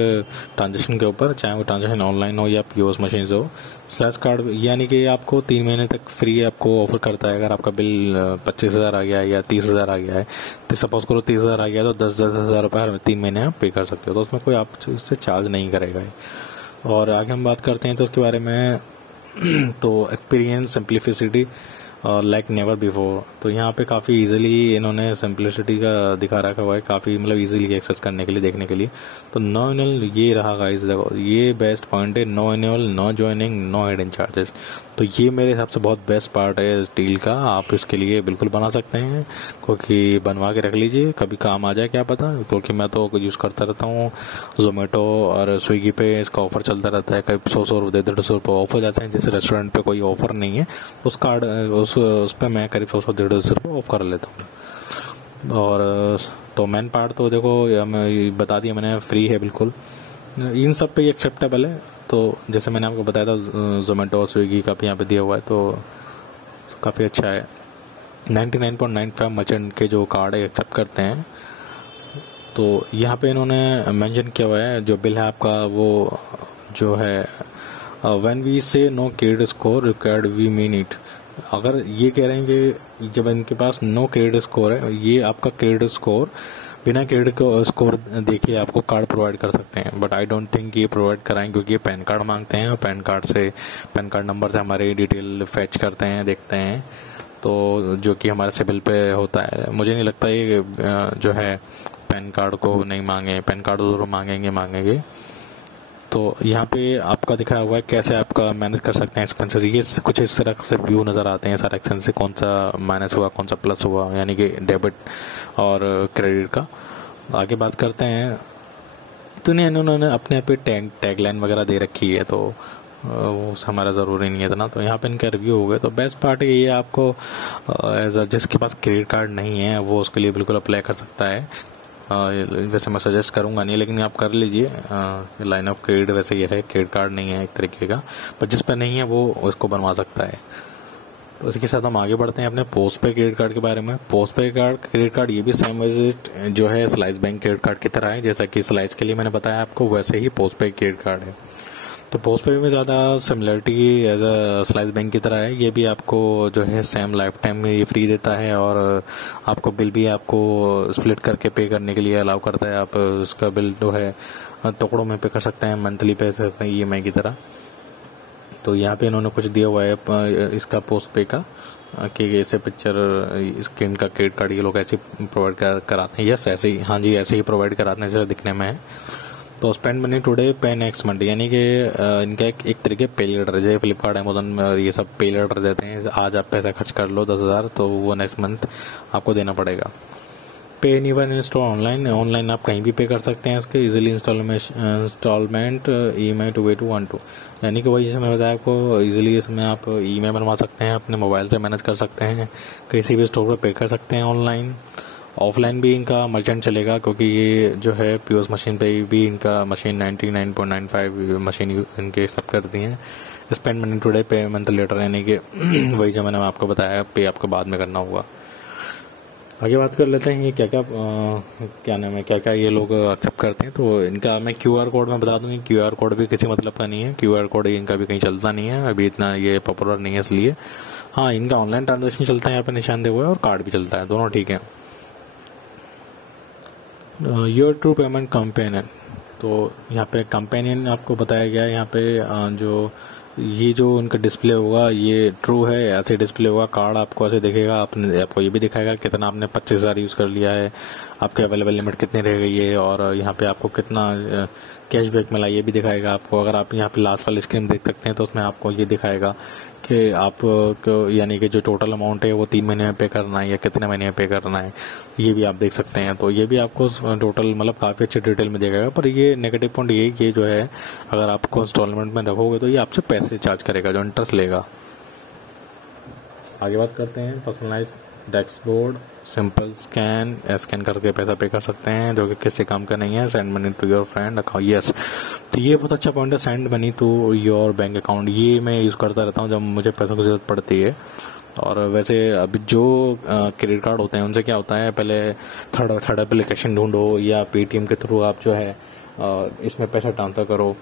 ट्रांजैक्शन के ऊपर, चाहे वो ट्रांजैक्शन ऑनलाइन हो या POS मशीन से हो। स्लैश कार्ड यानी कि आपको 3 महीने तक फ्री आपको ऑफर करता है। अगर आपका बिल 25,000 आ गया है या 30,000 आ गया है, तो सपोज करो 30,000 आ गया है, तो 10,000 रुपये हर 3 महीने आप पे कर सकते हो, तो उसमें कोई आप इससे चार्ज नहीं करेगा। और आगे हम बात करते हैं तो उसके बारे में तो experience simplicity like never before. तो यहाँ पे काफ़ी इजीली इन्होंने सिंप्लिसिटी का दिखा रखा हुआ है, काफ़ी मतलब इजीली एक्सेस करने के लिए, देखने के लिए। तो नो एनुअल ये रहा गाइस, देखो ये बेस्ट पॉइंट है, no annual, no joining, no hidden charges. तो ये मेरे हिसाब से बहुत बेस्ट पार्ट है इस डील का। आप इसके लिए बिल्कुल बना सकते हैं, क्योंकि बनवा के रख लीजिए, कभी काम आ जाए क्या पता। क्योंकि मैं तो यूज़ करता रहता हूँ जोमेटो और स्विगी पे, इसका ऑफर चलता रहता है। कभी 100 रुपये 150 रुपये ऑफ हो जाते हैं। जैसे रेस्टोरेंट पे कोई ऑफर नहीं है, उस कार्ड उस पर मैं करीब 100 150 रुपये ऑफ कर लेता हूँ। और तो मेन पार्ट तो देखो मैं बता दिया मैंने, फ्री है बिल्कुल, इन सब पे एक्सेप्टेबल है। तो जैसे मैंने आपको बताया था जोमेटो और स्विगी का भी यहाँ पे दिया हुआ है, तो काफ़ी अच्छा है। 99.95 मर्चेंट के जो कार्ड है एक्सेप्ट करते हैं। तो यहाँ पे इन्होंने मेंशन किया हुआ है, जो बिल है आपका वो जो है when we say no credit score required we mean it. अगर ये कह रहे हैं कि जब इनके पास नो क्रेडिट स्कोर है, ये आपका क्रेडिट स्कोर बिना क्रेडिट स्कोर देखिए आपको कार्ड प्रोवाइड कर सकते हैं। बट आई डोंट थिंक ये प्रोवाइड कराएं, क्योंकि ये पैन कार्ड मांगते हैं और पैन कार्ड नंबर से हमारी डिटेल फैच करते हैं, देखते हैं, तो जो कि हमारे सिबिल पे होता है। मुझे नहीं लगता ये जो है पैन कार्ड को नहीं मांगे, पैन कार्ड जरूर मांगेंगे। तो यहाँ पे आपका दिखाया हुआ है कैसे आपका मैनेज कर सकते हैं एक्सपेंसेस। ये कुछ इस तरह से व्यू नज़र आते हैं सारे एक्सपेंस से, कौन सा माइनस हुआ कौन सा प्लस हुआ, यानी कि डेबिट और क्रेडिट का। आगे बात करते हैं तो इन्होंने अपने पे टैगलाइन वगैरह दे रखी है, तो वो हमारा ज़रूरी नहीं है इतना। तो यहाँ पे इनका रिव्यू हो गया। तो बेस्ट पार्ट ये आपको जिसके पास क्रेडिट कार्ड नहीं है वो उसके लिए बिल्कुल अप्लाई कर सकता है। वैसे मैं सजेस्ट करूंगा नहीं, लेकिन आप कर लीजिए। लाइन ऑफ क्रेडिट वैसे ये है, क्रेडिट कार्ड नहीं है एक तरीके का, पर जिस पर नहीं है वो उसको बनवा सकता है। तो इसके साथ हम आगे बढ़ते हैं अपने पोस्ट पे क्रेडिट कार्ड के बारे में। पोस्ट पे क्रेडिट कार्ड ये भी सेम जो है स्लाइस बैंक क्रेडिट कार्ड की तरह है। जैसा कि स्लाइस के लिए मैंने बताया आपको, वैसे ही पोस्ट पे क्रेडिट कार्ड है। तो पोस्ट पे में ज़्यादा similarity as a slice bank की तरह है। ये भी आपको जो है सेम लाइफ टाइम में ये फ्री देता है, और आपको बिल भी आपको स्प्लिट करके पे करने के लिए अलाउ करता है। आप इसका बिल जो है टुकड़ों में पे कर सकते हैं, मंथली पे कर सकते हैं EMI की तरह। तो यहाँ पे इन्होंने कुछ दिया हुआ है इसका पोस्ट पे का, कि ऐसे पिक्चर स्क्रीन का क्रेडिट कार्ड ये लोग ऐसे प्रोवाइड कराते हैं। यस, ऐसे ही, हाँ जी, ऐसे ही प्रोवाइड कराते हैं जैसे दिखने में है। तो स्पेंड मनी टुडे पे नेक्स्ट मंडे, यानी कि इनका एक तरीके पे लेटर, जैसे फ्लिपकार्ट अमेजोन ये सब पे लेटर देते हैं। आज आप पैसा खर्च कर लो 10,000, तो वो नेक्स्ट मंथ आपको देना पड़ेगा। पे एनीवन इंस्टॉल ऑनलाइन आप कहीं भी पे कर सकते हैं इसके easily. Instalment EMI to way to 1 यानी कि वही जैसे मैं बताया आपको, इजीली इसमें आप EMI बनवा सकते हैं, अपने मोबाइल से मैनेज कर सकते हैं, किसी भी स्टोर पर पे कर सकते हैं ऑनलाइन। ऑफलाइन भी इनका मर्चेंट चलेगा, क्योंकि ये जो है POS मशीन पे भी इनका मशीन 99.95 मशीन इनके एक्सेप्ट करती हैं। स्पेंड मनी टुडे पे मंथ लेटर, यानी कि वही जो मैंने आपको बताया पे आपको बाद में करना होगा। आगे बात कर लेते हैं ये क्या क्या क्या नाम है, क्या क्या ये लोग एक्सेप्ट करते हैं। तो इनका मैं QR कोड में बता दूं कि QR कोड भी किसी मतलब का नहीं है, QR कोड इनका भी कहीं चलता नहीं है, अभी इतना ये पॉपुलर नहीं है इसलिए। हाँ, इनका ऑनलाइन ट्रांजेक्शन चलता है, यहाँ पे निशान दे हुआ है, और कार्ड भी चलता है, दोनों ठीक है। योर ट्रू पेमेंट कंपेनियन, तो यहाँ पे कंपेनियन आपको बताया गया है। यहाँ पे जो ये जो उनका डिस्प्ले होगा ये ट्रू है, ऐसे डिस्प्ले होगा। कार्ड आपको ऐसे दिखेगा, आपको ये भी दिखाएगा कितना आपने 25,000 यूज़ कर लिया है, आपके अवेलेबल लिमिट कितनी रह गई है, और यहाँ पे आपको कितना कैशबैक मिला ये भी दिखाएगा आपको। अगर आप यहाँ पे लास्ट वाली स्क्रीन देख सकते हैं तो उसमें आपको ये दिखाएगा कि आप यानी कि जो टोटल अमाउंट है वो 3 महीने में पे करना है या कितने महीने में पे करना है, ये भी आप देख सकते हैं। तो ये भी आपको टोटल मतलब काफ़ी अच्छे डिटेल में दिखाएगा। पर ये नेगेटिव पॉइंट ये जो है, अगर आपको इंस्टॉलमेंट में रखोगे तो ये आपसे पैसे चार्ज करेगा, जो इंटरेस्ट लेगा। आगे बात करते हैं पर्सनलाइज डैशबोर्ड, सिंपल स्कैन करके पैसा पे कर सकते हैं, जो कि किसी काम का नहीं है। Send money to your friend account, yes, तो ये बहुत अच्छा पॉइंट है, send money to your bank account. ये मैं यूज़ करता रहता हूँ जब मुझे पैसों की जरूरत पड़ती है। और वैसे अभी जो क्रेडिट कार्ड होते हैं उनसे क्या होता है, पहले थर्ड एप्लीकेशन ढूंढो या पेटीएम के थ्रू आप जो है इसमें पैसा ट्रांसफ़र करो,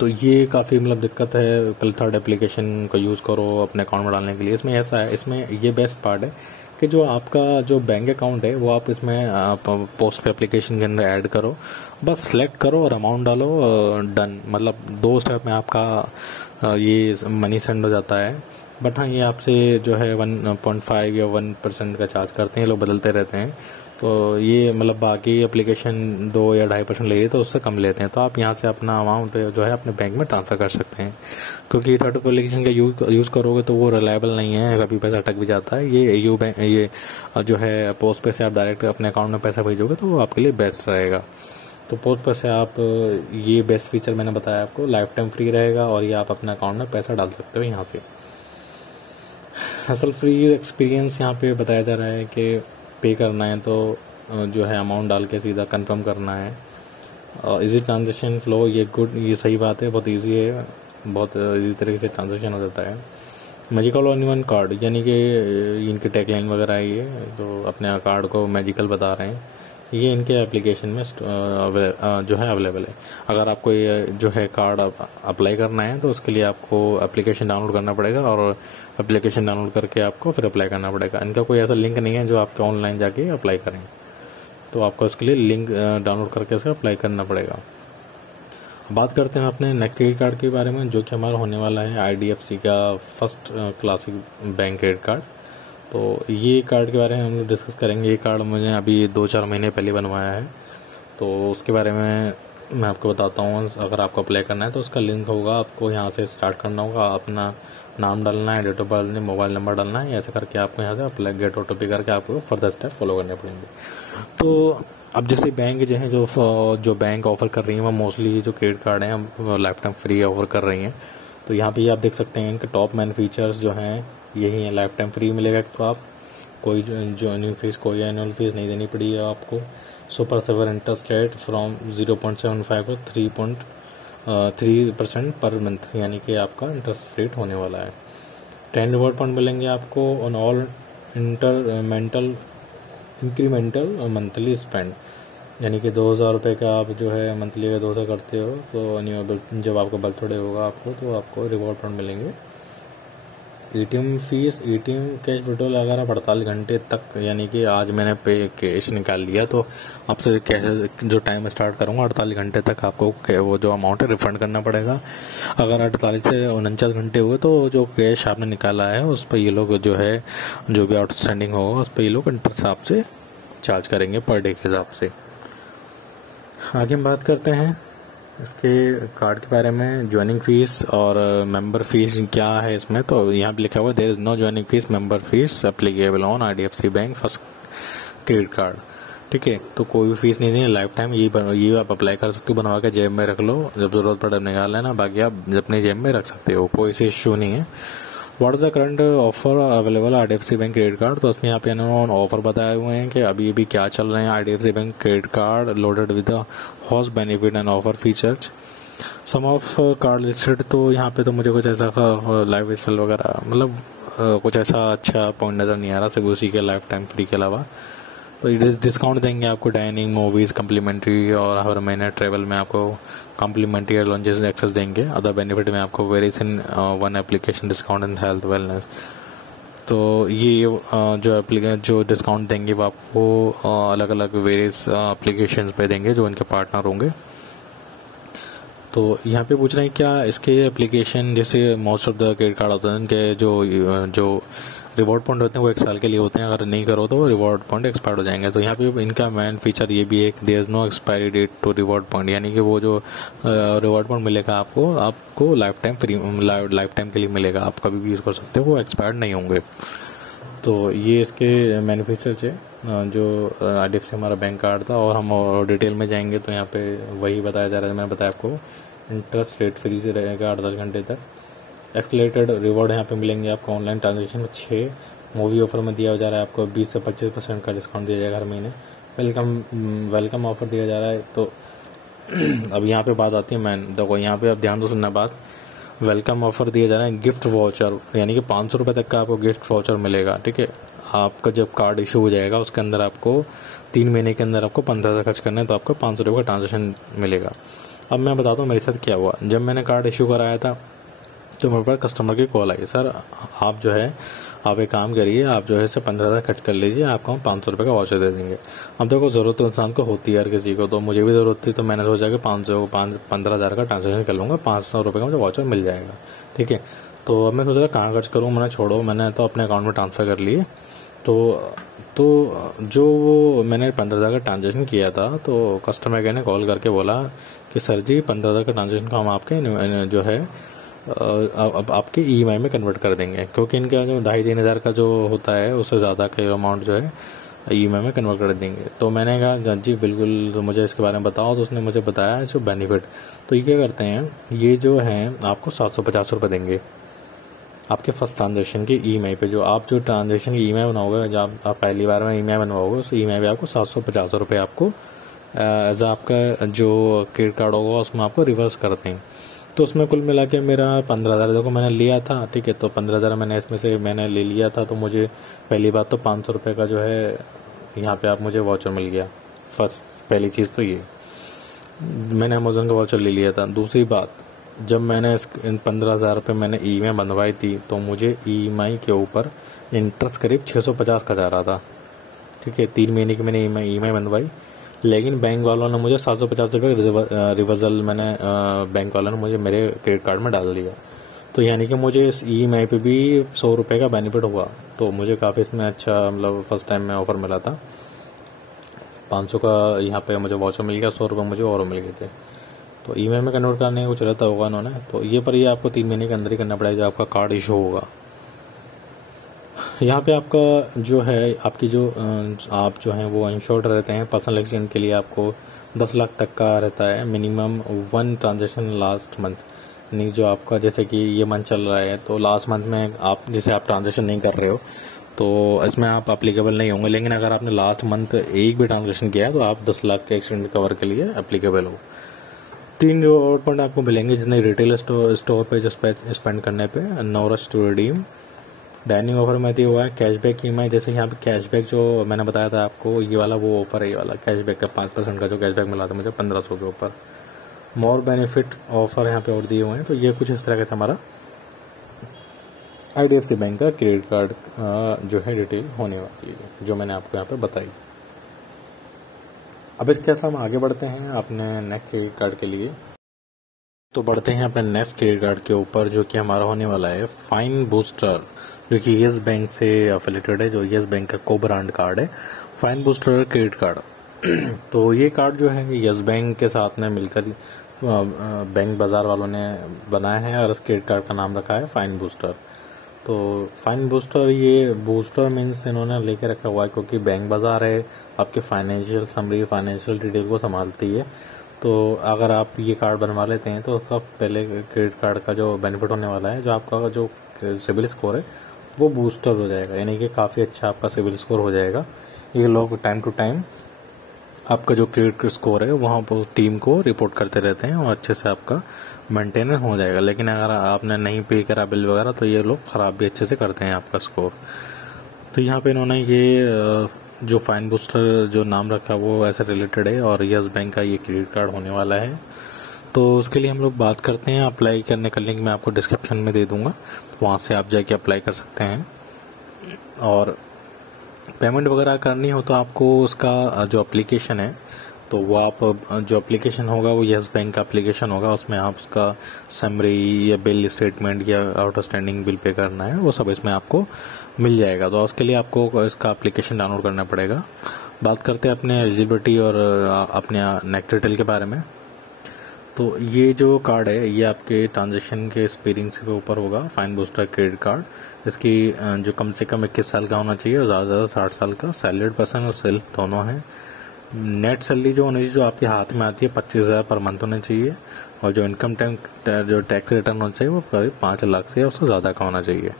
तो ये काफ़ी मतलब दिक्कत है। पहले थर्ड एप्लीकेशन का यूज़ करो अपने अकाउंट में डालने के लिए। इसमें ऐसा है, इसमें ये बेस्ट पार्ट है कि जो आपका जो बैंक अकाउंट है वो आप इसमें पोस्ट पे एप्लीकेशन के अंदर ऐड करो, बस सेलेक्ट करो और अमाउंट डालो, डन। मतलब 2 स्टेप में आपका ये मनी सेंड हो जाता है। बट हाँ, ये आपसे जो है 1.5 या 1% का चार्ज करते हैं, लोग बदलते रहते हैं। तो ये मतलब बाकी एप्लीकेशन 2 या 2.5% ले तो उससे कम लेते हैं। तो आप यहाँ से अपना अमाउंट जो है अपने बैंक में ट्रांसफ़र कर सकते हैं, क्योंकि थर्ड एप्लीकेशन का यूज़ करोगे तो वो रिलायबल नहीं है, कभी पैसा अटक भी जाता है। ये जो है पोस्ट पे से आप डायरेक्ट अपने अकाउंट में पैसा भेजोगे तो वो आपके लिए बेस्ट रहेगा। तो पोस्ट पे से आप ये बेस्ट फीचर मैंने बताया आपको, लाइफ टाइम फ्री रहेगा, और ये आप अपने अकाउंट में पैसा डाल सकते हो यहाँ से। हसल फ्री एक्सपीरियंस यहाँ पे बताया जा रहा है कि पे करना है तो जो है अमाउंट डाल के सीधा कंफर्म करना है। इजी ट्रांजेक्शन फ्लो, ये गुड, ये सही बात है, बहुत इजी है, बहुत इजी तरीके से ट्रांजेक्शन हो जाता है। मैजिकल ऑन वन कार्ड, यानी कि इनकी टैगलाइन वगैरह है, ये तो अपने कार्ड को मैजिकल बता रहे हैं। ये इनके एप्लीकेशन में जो है अवेलेबल है। अगर आपको ये जो है कार्ड अप्लाई करना है तो उसके लिए आपको एप्लीकेशन डाउनलोड करना पड़ेगा, और एप्लीकेशन डाउनलोड करके आपको फिर अप्लाई करना पड़ेगा। इनका कोई ऐसा लिंक नहीं है जो आपके ऑनलाइन जाके अप्लाई करें, तो आपको इसके लिए लिंक डाउनलोड करके इसका अप्लाई करना पड़ेगा। बात करते हैं अपने नेट क्रेडिट कार्ड के बारे में, जो कि हमारा होने वाला है IDFC का first classic bank credit card. तो ये कार्ड के बारे में हम लोग डिस्कस करेंगे। ये कार्ड मुझे अभी 2-4 महीने पहले बनवाया है, तो उसके बारे में मैं आपको बताता हूँ। अगर आपको अप्लाई करना है तो उसका लिंक होगा, आपको यहाँ से स्टार्ट करना होगा, अपना नाम डालना है, डेट ऑफ बर्थ डालना है, मोबाइल नंबर डालना है, ऐसे करके आपको यहाँ से अप्लाई गेट OTP करके आपको फर्दर स्टेप फॉलो करने पड़ेंगे। तो अब जैसे बैंक जो है जो बैंक ऑफर कर रही है वो मोस्टली जो क्रेडिट कार्ड हैं लाइफ टाइम फ्री ऑफर कर रही हैं। तो यहाँ पे आप देख सकते हैं इनके टॉप मैन फीचर्स जो हैं यही है। लाइफ टाइम फ्री मिलेगा, तो आप कोई ज्वाइनिंग फीस, कोई एनुअल फीस नहीं देनी पड़ी है आपको। Super saver interest rate from 0.75 to 3.3% per month, यानी कि आपका इंटरेस्ट रेट होने वाला है। 10 रिवॉर्ड पॉइंट मिलेंगे आपको on all incremental monthly spend, यानी कि 2,000 रुपये का आप जो है मंथली का 200 करते हो तो जब आपका बर्थडे होगा तो आपको रिवॉर्ड पॉइंट मिलेंगे। ATM fees, ATM cash withdrawal अगर आप 48 घंटे तक, यानी कि आज मैंने पे कैश निकाल लिया तो आपसे कैश जो टाइम स्टार्ट करूँगा 48 घंटे तक आपको वो जो अमाउंट है रिफंड करना पड़ेगा। अगर 48 से 49 घंटे हुए तो जो कैश आपने निकाला है उस पर ये लोग जो है जो भी आउटस्टैंडिंग होगा उस पर ये लोग इंटरेस्ट आपसे चार्ज करेंगे पर डे के हिसाब से। आगे हम बात करते हैं इसके कार्ड के बारे में, ज्वाइनिंग फीस और मेंबर फीस क्या है इसमें। तो यहाँ पे लिखा हुआ there is no joining fees, member fees applicable on IDFC bank first credit card. ठीक है, तो कोई भी फीस नहीं देनी, लाइफ टाइम ये आप अप्लाई कर सकते हो, बनवा के जेब में रख लो, जब जरूरत पड़े निकाल लेना, बाकी आप अपने जेब में रख सकते हो, कोई से इश्यू नहीं है। What is the current offer available IDFC bank credit card, तो उसमें यहाँ पे इन्होंने ऑफर बताए हुए हैं कि अभी क्या चल रहे हैं। IDFC bank credit card loaded with the host benefit and offer features some of card listed, तो यहाँ पे तो मुझे कुछ ऐसा लाइव सेल वगैरह मतलब कुछ ऐसा अच्छा पॉइंट नज़र नहीं आ रहा, सिर्फ उसी के लाइफ टाइम फ्री के अलावा। तो ये डिस्काउंट देंगे आपको डाइनिंग, मूवीज़ कम्प्लीमेंट्री, और हर महीने ट्रेवल में आपको कम्प्लीमेंट्री लॉन्चेस एक्सेस देंगे। अदर बेनिफिट में आपको varies in one application discount in health wellness. तो ये जो डिस्काउंट देंगे वो आपको अलग अलग वेरियस एप्लीकेशंस पे देंगे जो इनके पार्टनर होंगे। तो यहाँ पे पूछ रहे हैं क्या इसके एप्लीकेशन, जैसे most of the credit card होते हैं इनके जो रिवॉर्ड पॉइंट होते हैं वो 1 साल के लिए होते हैं, अगर नहीं करो तो रिवॉर्ड पॉइंट एक्सपायर हो जाएंगे। तो यहाँ पे इनका मेन फीचर ये भी है कि there is no expiry date to reward point, यानी कि वो जो रिवॉर्ड पॉइंट मिलेगा आपको lifetime free, lifetime के लिए मिलेगा, आप कभी भी यूज़ कर सकते हो, वो एक्सपायर्ड नहीं होंगे। तो ये इसके मेन फीचर्स है जो IDFC हमारा बैंक कार्ड था। और हम डिटेल में जाएंगे तो यहाँ पे वही बताया जा रहा है, मैंने बताया आपको इंटरेस्ट रेट फ्री से रहेगा 8-10 घंटे तक। एक्सलेटेड रिवॉर्ड यहाँ पे मिलेंगे आपको ऑनलाइन ट्रांजेक्शन में 6। मूवी ऑफर में दिया जा रहा है आपको 20 से 25% का डिस्काउंट दिया जाएगा हर महीने। वेलकम ऑफर दिया जा रहा है। तो अब यहाँ पे बात आती है मैन, देखो यहाँ पे अब ध्यान से सुनना बात। वेलकम ऑफर दिया जा रहा है गिफ्ट वाउचर, यानी कि 500 रुपये तक का आपको गिफ्ट वाउचर मिलेगा। ठीक है, आपका जब कार्ड इशू हो जाएगा उसके अंदर आपको 3 महीने के अंदर आपको 15,000 खर्च करना है तो आपको 500 रुपये का ट्रांजेक्शन मिलेगा। अब मैं बताता हूँ मेरे साथ क्या हुआ। जब मैंने कार्ड इशू कराया था तो मेरे पास कस्टमर की कॉल आई, सर आप एक काम करिए, आप जो है इसे 15,000 खर्च कर लीजिए, आपको हम 500 रुपये का वाउचर दे देंगे। अब देखो ज़रूरत तो इंसान को होती है हर किसी को, तो मुझे भी ज़रूरत थी, तो मैंने सोचा कि 15,000 का ट्रांजेक्शन कर लूँगा, 500 रुपये का मुझे वाउचर मिल जाएगा। ठीक है, तो अब मैं सोच रहा कहाँ खर्च करूँ, मैंने छोड़ो, मैंने तो अपने अकाउंट में ट्रांसफ़र कर लिए। तो जो वो मैंने 15,000 का ट्रांजेक्शन किया था, तो कस्टमर केयर ने कॉल करके बोला कि सर जी 15,000 का ट्रांजेक्शन का हम आपके जो है अब आपके EMI में कन्वर्ट कर देंगे, क्योंकि इनका जो 2,500-3,000 का जो होता है उससे ज़्यादा का अमाउंट जो है EMI में कन्वर्ट कर देंगे। तो मैंने कहा जी बिल्कुल, तो मुझे इसके बारे में बताओ। तो उसने मुझे बताया इसके बेनिफिट। तो ये क्या करते हैं, ये जो है आपको 750 रुपये देंगे आपके फर्स्ट ट्रांजेक्शन की EMI पे। जो ट्रांजेक्शन की EMI बनाओगे, जब आप पहली बार में EMI बनवाओगे उस EMI पे आपको 750 रुपये आपको एज आपका जो क्रेडिट कार्ड होगा उसमें आपको रिवर्स करते हैं। तो उसमें कुल मिला के मेरा 15,000 देखो मैंने लिया था। ठीक है, तो 15,000 मैंने इसमें से मैंने ले लिया था। तो मुझे पहली बात तो 500 रुपये का जो है यहाँ पे आप मुझे वाउचर मिल गया। पहली चीज़ तो ये मैंने अमेज़न का वाउचर ले लिया था। दूसरी बात, जब मैंने इन 15,000 रुपये मैंने EMI बनवाई थी तो मुझे EMI के ऊपर इंटरेस्ट करीब 650 का जा रहा था। ठीक है, 3 महीने की मैंने EMI बनवाई, लेकिन बैंक वालों ने मुझे 750 रुपये रिवर्सल बैंक वालों ने मुझे मेरे क्रेडिट कार्ड में डाल दिया। तो यानी कि मुझे इस EMI पे भी 100 रुपये का बेनिफिट हुआ। तो मुझे काफ़ी इसमें अच्छा, मतलब फर्स्ट टाइम में ऑफर मिला था। 500 का यहाँ पे मुझे वाउचर मिल गया, 100 रुपये मुझे और मिल गए थे। तो EMI में कन्वर्ट करने का कुछ रहता होगा उन्होंने। तो ये आपको 3 महीने के अंदर ही करना पड़ेगा जब आपका कार्ड इशू होगा। यहाँ पे आपका जो है आपकी जो आप जो हैं वो इंश्योर्ड रहते हैं। पर्सनल एक्सीडेंट के लिए आपको 10 लाख तक का रहता है मिनिमम 1 ट्रांजेक्शन लास्ट मंथ, यानी जो आपका जैसे कि ये मंथ चल रहा है तो लास्ट मंथ में आप ट्रांजेक्शन नहीं कर रहे हो तो इसमें आप अप्लीकेबल नहीं होंगे। लेकिन अगर आपने लास्ट मंथ एक भी ट्रांजेक्शन किया है तो आप 10 लाख के एक्सीडेंट कवर के लिए अप्लीकेबल हो। 3 रिवॉर्ड पॉइंट आपको मिलेंगे जितने रिटेल स्टोर पे स्पेंड करने पे। No rush to redeem. Dining offer में दिया हुआ है कैशबैक EMI, जैसे यहाँ पे कैशबैक जो मैंने बताया था आपको, ये वाला वो ऑफर है, ये वाला कैशबैक का 5% का जो कैशबैक मिला था मुझे 1500 के ऊपर। मोर बेनिफिट ऑफर यहाँ पे और दिए हुए हैं। तो ये कुछ इस तरह का हमारा IDFC बैंक का क्रेडिट कार्ड जो है डिटेल होने वाली है, जो मैंने आपको यहाँ पे बताई। अब इसके साथ हम आगे बढ़ते हैं अपने नेक्स्ट क्रेडिट कार्ड के लिए। तो बढ़ते हैं अपने नेक्स्ट क्रेडिट कार्ड के ऊपर, जो कि हमारा होने वाला है फाइन बूस्टर, जो कि येस बैंक से एफिलिएटेड है, जो येस बैंक का को ब्रांड कार्ड है, फाइन बूस्टर क्रेडिट कार्ड। तो ये कार्ड जो है येस बैंक के साथ में मिलकर बैंक बाजार वालों ने बनाया है और इस क्रेडिट कार्ड का नाम रखा है फाइन बूस्टर। तो फाइन बूस्टर, ये बूस्टर मीन्स इन्होंने लेके रखा हुआ है क्योंकि बैंक बाजार है, आपके फाइनेंशियल समरी, फाइनेंशियल डिटेल को संभालती है। तो अगर आप ये कार्ड बनवा लेते हैं तो उसका पहले क्रेडिट कार्ड का जो बेनिफिट होने वाला है, जो आपका जो सिबिल स्कोर है वो बूस्टर हो जाएगा, यानी कि काफ़ी अच्छा आपका सिबिल स्कोर हो जाएगा। ये लोग टाइम टू टाइम आपका जो क्रेडिट स्कोर है वहाँ पर टीम को रिपोर्ट करते रहते हैं और अच्छे से आपका मेंटेन हो जाएगा। लेकिन अगर आपने नहीं पे करा बिल वगैरह तो ये लोग ख़राब भी अच्छे से करते हैं आपका स्कोर। तो यहाँ पे इन्होंने ये जो फाइन बूस्टर जो नाम रखा वो ऐसे रिलेटेड है और यस बैंक का ये क्रेडिट कार्ड होने वाला है। तो उसके लिए हम लोग बात करते हैं। अप्लाई करने का लिंक मैं आपको डिस्क्रिप्शन में दे दूंगा, तो वहाँ से आप जाके अप्लाई कर सकते हैं। और पेमेंट वगैरह करनी हो तो आपको उसका जो एप्लीकेशन है तो वो आप जो एप्लीकेशन होगा वो यस बैंक का एप्लीकेशन होगा, उसमें आप उसका समरी या बिल स्टेटमेंट या आउटस्टैंडिंग बिल पे करना है वो सब इसमें आपको मिल जाएगा। तो उसके लिए आपको इसका एप्लीकेशन डाउनलोड करना पड़ेगा। बात करते हैं अपने एलिजिबिलिटी और अपने नेक्स्ट डिटेल के बारे में। तो ये जो कार्ड है ये आपके ट्रांजेक्शन के एक्सपीरियंस के ऊपर होगा, फाइन बूस्टर क्रेडिट कार्ड। इसकी जो कम से कम 21 साल का होना चाहिए और ज़्यादा से ज़्यादा 60 साल का। सैलरीड पर्सन और सेल्फ दोनों हैं। नेट सैलरी जो होनी चाहिए जो आपके हाथ में आती है 25,000 पर मंथ होना चाहिए। और जो इनकम जो टैक्स रिटर्न होना चाहिए वो करीब 5 लाख से उससे ज़्यादा का होना चाहिए।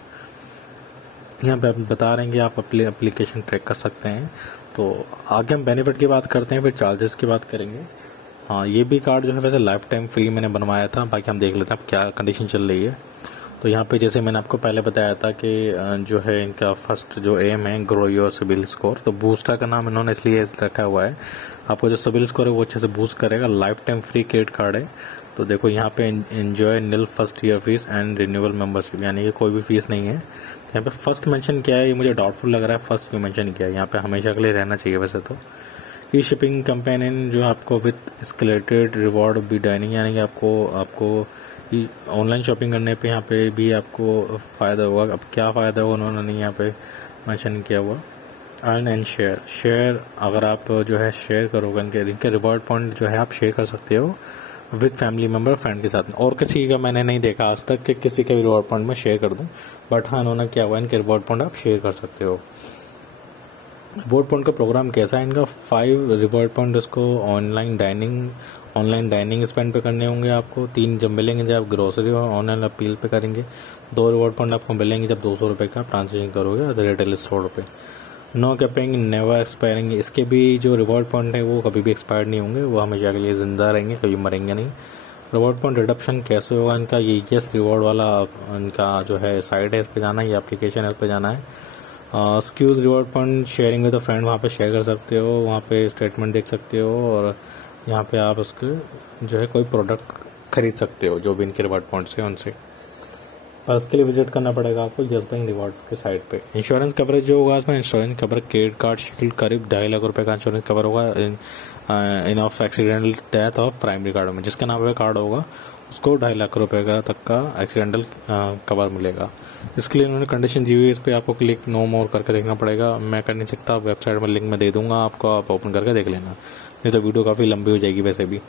यहाँ पे आप बता रहे हैं कि आप अपनी एप्लीकेशन ट्रैक कर सकते हैं। तो आगे हम बेनिफिट की बात करते हैं, फिर चार्जेस की बात करेंगे। हाँ, ये भी कार्ड जो है वैसे लाइफ टाइम फ्री मैंने बनवाया था, बाकी हम देख लेते हैं अब क्या कंडीशन चल रही है। तो यहाँ पे जैसे मैंने आपको पहले बताया था कि जो है इनका फर्स्ट जो एम है ग्रो योर सिबिल स्कोर। तो बूस्टर का नाम इन्होंने इसलिए रखा हुआ है, आपको जो सिबिल स्कोर है वो अच्छे से बूस्ट करेगा। Lifetime free credit card है। तो देखो यहाँ पे enjoy nil first year fees and renewal membership, यानी कि कोई भी फीस नहीं है। यहाँ पे फर्स्ट मेंशन किया है, ये मुझे डाउटफुल लग रहा है फर्स्ट क्यों मेंशन किया है। यहाँ पे हमेशा के लिए रहना चाहिए वैसे तो। ई शिपिंग कंपेनियन जो आपको with escalated reward be dining, यानी कि आपको ऑनलाइन शॉपिंग करने पे यहाँ पे भी आपको फ़ायदा होगा। अब क्या फ़ायदा होगा उन्होंने नहीं यहाँ पे मेंशन किया हुआ। अर्न एंड शेयर अगर आप जो है शेयर करोगे इनके रिवॉर्ड पॉइंट जो है आप शेयर कर सकते हो विद फैमिली मेम्बर फ्रेंड के साथ में। और किसी का मैंने नहीं देखा आज तक कि किसी के भी रिवॉर्ड पॉइंट में शेयर कर दूं, बट हाँ इन्होंने क्या हुआ इनके रिवॉर्ड पॉइंट आप शेयर कर सकते हो। रिवॉर्ड पॉइंट का प्रोग्राम कैसा है इनका, 5 रिवॉर्ड पॉइंट इसको ऑनलाइन डाइनिंग स्पेंड पे करने होंगे आपको। 3 जब मिलेंगे जब आप ग्रोसरी और ऑनलाइन अपील पे करेंगे। 2 रिवॉर्ड पॉइंट आपको मिलेंगे जब 200 रुपये का ट्रांजेक्शन करोगे, अदर रिटेल 100 रुपये। नो कैपिंग नेवर एक्सपायरिंग, इसके भी जो रिवॉर्ड पॉइंट है वो कभी भी एक्सपायर नहीं होंगे, वो हमेशा के लिए ज़िंदा रहेंगे, कभी मरेंगे नहीं। रिवॉर्ड पॉइंट रिडक्शन कैसे होगा इनका, ये यस रिवॉर्ड वाला इनका जो है साइट है इस पर जाना है, ये एप्लीकेशन है इस पर जाना है। Excuse reward point sharing with a friend, वहाँ पे शेयर कर सकते हो, वहाँ पे स्टेटमेंट देख सकते हो और यहाँ पे आप उसके जो है कोई प्रोडक्ट खरीद सकते हो जो भी इनके रिवॉर्ड पॉइंट्स हैं उनसे। और उसके लिए विजिट करना पड़ेगा आपको यस बैंक रिवॉर्ड के साइट पे। इंश्योरेंस कवरेज जो होगा इसमें insurance cover credit card shield करीब 2.5 लाख रुपए का इंश्योरेंस कवर होगा in of accidental death of primary card में। जिसके नाम पे कार्ड होगा उसको 2.5 लाख रुपए का तक का एक्सीडेंटल कवर मिलेगा। इसके लिए उन्होंने कंडीशन दी हुई है, इस पर आपको क्लिक नो मोर करके देखना पड़ेगा। मैं कर नहीं सकता, वेबसाइट में लिंक में दे दूंगा आपको, आप ओपन करके देख लेना, नहीं तो वीडियो काफ़ी लंबी हो जाएगी वैसे भी।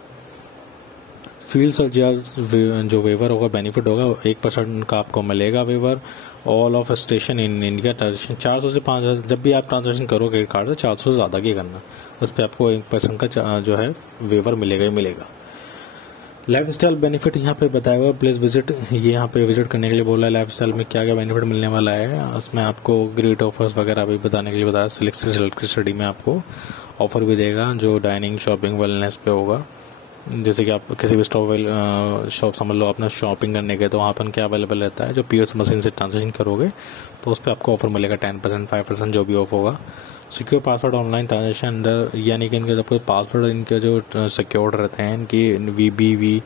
फील्ड्स और जो वेवर होगा बेनिफिट होगा 1% का आपको मिलेगा waiver. All of station in India transaction 400 से 5,000 जब भी आप ट्रांजेक्शन करो क्रेडिट कार्ड से 400 से ज़्यादा की करना, उस पर आपको 1% का जो है वेवर मिलेगा ही मिलेगा। लाइफ स्टाइल बेनिफिट यहाँ पे बताया हुआ, प्लीज विजिट, ये यहाँ पे विजिट करने के लिए बोला है। लाइफ स्टाइल में क्या क्या बेनिफिट मिलने वाला है उसमें आपको ग्रेट ऑफर्स वगैरह भी बताने के लिए बताया। सिलेक्टेड स्टडी में आपको ऑफर भी देगा जो डाइनिंग शॉपिंग वेलनेस पे होगा। जैसे कि आप किसी भी शॉप समझ लो आपने शॉपिंग करने गए तो वहाँ पर क्या अवेलेबल रहता है, जो पीओएस मशीन से ट्रांजेक्शन करोगे तो उस पर आपको ऑफर मिलेगा 10%, 5% जो भी ऑफ होगा। Secure password online transaction under, यानी कि इनके जब पासवर्ड इनके जो सिक्योर्ड रहते हैं इनकी वीबीवी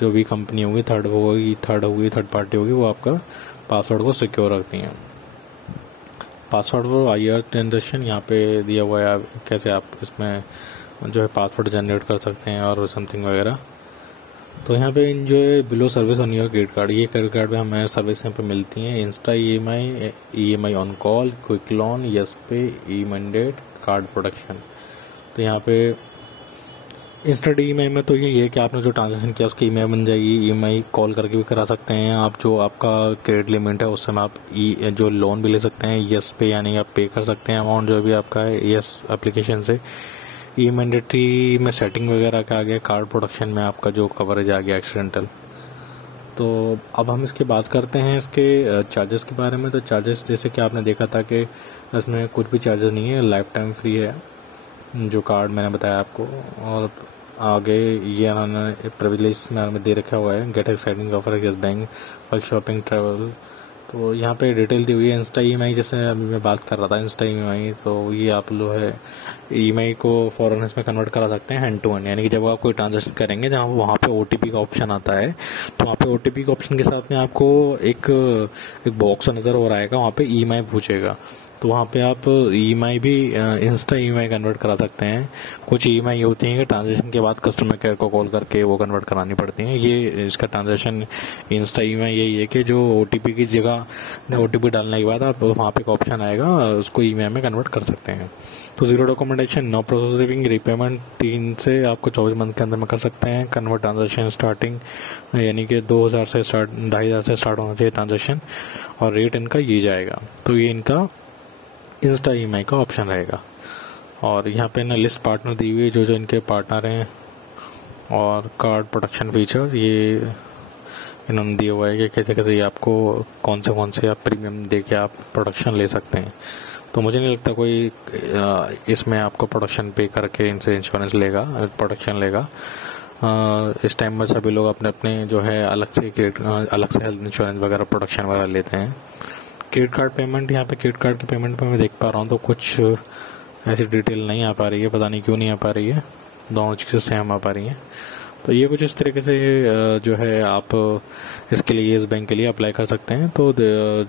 जो भी कंपनी होगी थर्ड पार्टी होगी वो आपका पासवर्ड को सिक्योर रखती हैं। पासवर्ड वो आईआर ट्रांजेक्शन यहाँ पे दिया हुआ है, कैसे आप इसमें जो है पासवर्ड जनरेट कर सकते हैं और समथिंग वगैरह। तो यहाँ पे enjoy below service on your credit card, ये क्रेडिट कार्ड पे हमें सर्विस यहाँ पे मिलती हैं। Insta EMI on call, quick loan, yes पे, ई मैंडेट, कार्ड प्रोडक्शन। तो यहाँ पे इंस्टेंट ईएमआई में तो ये है कि आपने जो ट्रांजेक्शन किया उसकी ईएमआई बन जाएगी। ईएमआई कॉल करके भी करा सकते हैं आप, जो आपका क्रेडिट लिमिट है उससे में आप जो लोन भी ले सकते हैं। यस पे यानी आप पे कर सकते हैं अमाउंट जो भी आपका है यस एप्लीकेशन से। ई मैंडेटरी में सेटिंग वगैरह का आ गया। कार्ड प्रोडक्शन में आपका जो कवरेज आ गया एक्सीडेंटल। तो अब हम इसकी बात करते हैं इसके चार्जेस के बारे में। तो चार्जेस जैसे कि आपने देखा था कि इसमें कुछ भी चार्जेस नहीं है, लाइफ टाइम फ्री है। जो कार्ड मैंने बताया आपको। और आगे ये उन्होंने प्रिविलेज में दे रखा हुआ है, gate exciting offer yes bank for shopping travel. तो यहाँ पे डिटेल दी हुई है इंस्टा ईएमआई, जैसे अभी मैं बात कर रहा था इंस्टा ईएमआई। तो ये आप जो है ईएमआई को फॉरन इसमें कन्वर्ट करा सकते हैं हैंड टू हैंड, यानी कि जब आप कोई ट्रांजेक्शन करेंगे जहाँ वहाँ पे ओटीपी का ऑप्शन आता है, तो वहाँ पे ओटीपी के ऑप्शन के साथ में आपको एक बॉक्स नज़र हो रहा है, वहाँ पे ईएमआई पूछेगा। तो वहाँ पे आप ईएमआई भी इंस्टा ईएमआई कन्वर्ट करा सकते हैं। कुछ ईएमआई होती हैं कि ट्रांजेक्शन के बाद कस्टमर केयर को कॉल करके वो कन्वर्ट करानी पड़ती हैं। ये इसका ट्रांजेक्शन इंस्टा ईएमआई यही है कि जो ओटीपी की जगह ओटीपी डालने के बाद आप वहाँ पे एक ऑप्शन आएगा, उसको ईएमआई में कन्वर्ट कर सकते हैं। तो zero documentation, no processing, repayment 3 से आपको 24 मंथ के अंदर में कर सकते हैं। कन्वर्ट ट्रांजेक्शन स्टार्टिंग यानी कि 2,000 से स्टार्ट 2,500 से स्टार्ट होना चाहिए ट्रांजेक्शन, और रेट इनका ये जाएगा। तो ये इनका इंस्टा ईएमआई का ऑप्शन रहेगा। और यहाँ पे ना लिस्ट पार्टनर दी हुई है, जो जो इनके पार्टनर हैं, और कार्ड प्रोटेक्शन फीचर ये इन्होंने दिया हुआ है कि कैसे कैसे आपको कौन से आप प्रीमियम दे के आप प्रोटेक्शन ले सकते हैं। तो मुझे नहीं लगता कोई इसमें आपको प्रोटेक्शन पे करके इनसे इंश्योरेंस लेगा, प्रोटेक्शन लेगा। इस टाइम में सभी लोग अपने अपने जो है अलग से हेल्थ इंश्योरेंस वगैरह प्रोटेक्शन वगैरह लेते हैं। क्रेडिट कार्ड पेमेंट, यहाँ पे क्रेडिट कार्ड की पेमेंट पे मैं देख पा रहा हूँ तो कुछ ऐसी डिटेल नहीं आ पा रही है, पता नहीं क्यों नहीं आ पा रही है, दोनों चीज़ें सेम आ पा रही हैं। तो ये कुछ इस तरीके से जो है आप इसके लिए येस बैंक के लिए अप्लाई कर सकते हैं। तो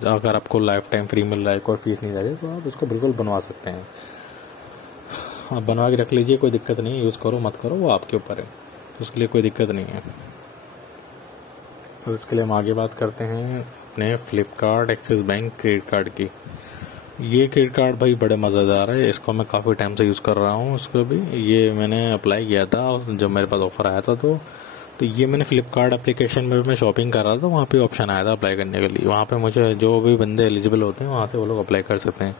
अगर आपको लाइफ टाइम फ्री मिल रहा है, कोई फीस नहीं जा रही, तो आप इसको बिल्कुल बनवा सकते हैं। आप बनवा के रख लीजिए, कोई दिक्कत नहीं है, यूज़ करो मत करो वो आपके ऊपर है, उसके लिए कोई दिक्कत नहीं है। तो इसके लिए हम आगे बात करते हैं अपने Flipkart axis bank credit card की। ये क्रेडिट कार्ड भाई बड़े मज़ेदार है, इसको मैं काफ़ी टाइम से यूज़ कर रहा हूँ। उसको भी ये मैंने अप्लाई किया था जब मेरे पास ऑफ़र आया था, तो ये मैंने फ्लिपकार्ट एप्लीकेशन में मैं शॉपिंग कर रहा था, वहाँ पे ऑप्शन आया था अप्लाई करने के लिए। वहाँ पे मुझे जो भी बंदे एलिजिबल होते हैं वहाँ से वो लोग अप्लाई कर सकते हैं।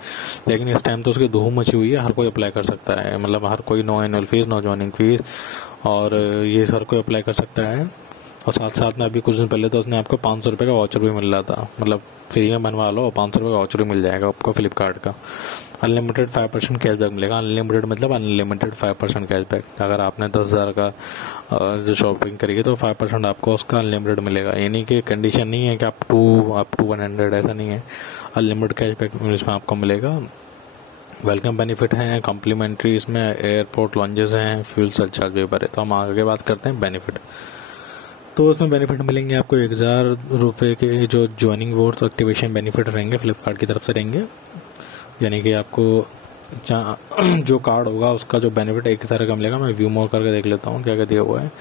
लेकिन इस टाइम तो उसकी धूम मची हुई है, हर कोई अप्लाई कर सकता है, मतलब हर कोई, no annual fees no joining fees, और ये हर कोई अप्लाई कर सकता है। और साथ साथ में अभी कुछ दिन पहले तो उसने आपको 500 रुपये का वाउचर भी मिल रहा था, मतलब फ्री में बनवा लो 500 रुपये का वाउचर भी मिल जाएगा आपको फ्लिपकार्ट का। अनलिमिटेड 5% कैशबैक मिलेगा, अनलिमिटेड मतलब अनलिमिटेड 5% कैशबैक। अगर आपने 10,000 का जो शॉपिंग करिए तो 5% आपको उसका अनलिमिटेड मिलेगा, यानी कि कंडीशन नहीं है कि आप टू 100, ऐसा नहीं है, अनलिमिटेड कैशबैक इसमें आपको मिलेगा। वेलकम बेनिफिट हैं, कॉम्प्लीमेंट्री इसमें एयरपोर्ट लॉन्जेस हैं, फ्यूल सरचार्ज वेपर है। तो हम आगे बात करते हैं बेनिफिट। तो उसमें बेनिफिट मिलेंगे आपको 1,000 रुपये के जो ज्वाइनिंग वोट्स एक्टिवेशन बेनिफिट रहेंगे फ्लिपकार्ट की तरफ से रहेंगे, यानी कि आपको जो कार्ड होगा उसका जो बेनिफिट 1,000 का मिलेगा। मैं व्यू मोर करके देख लेता हूँ क्या क्या दिया हुआ है।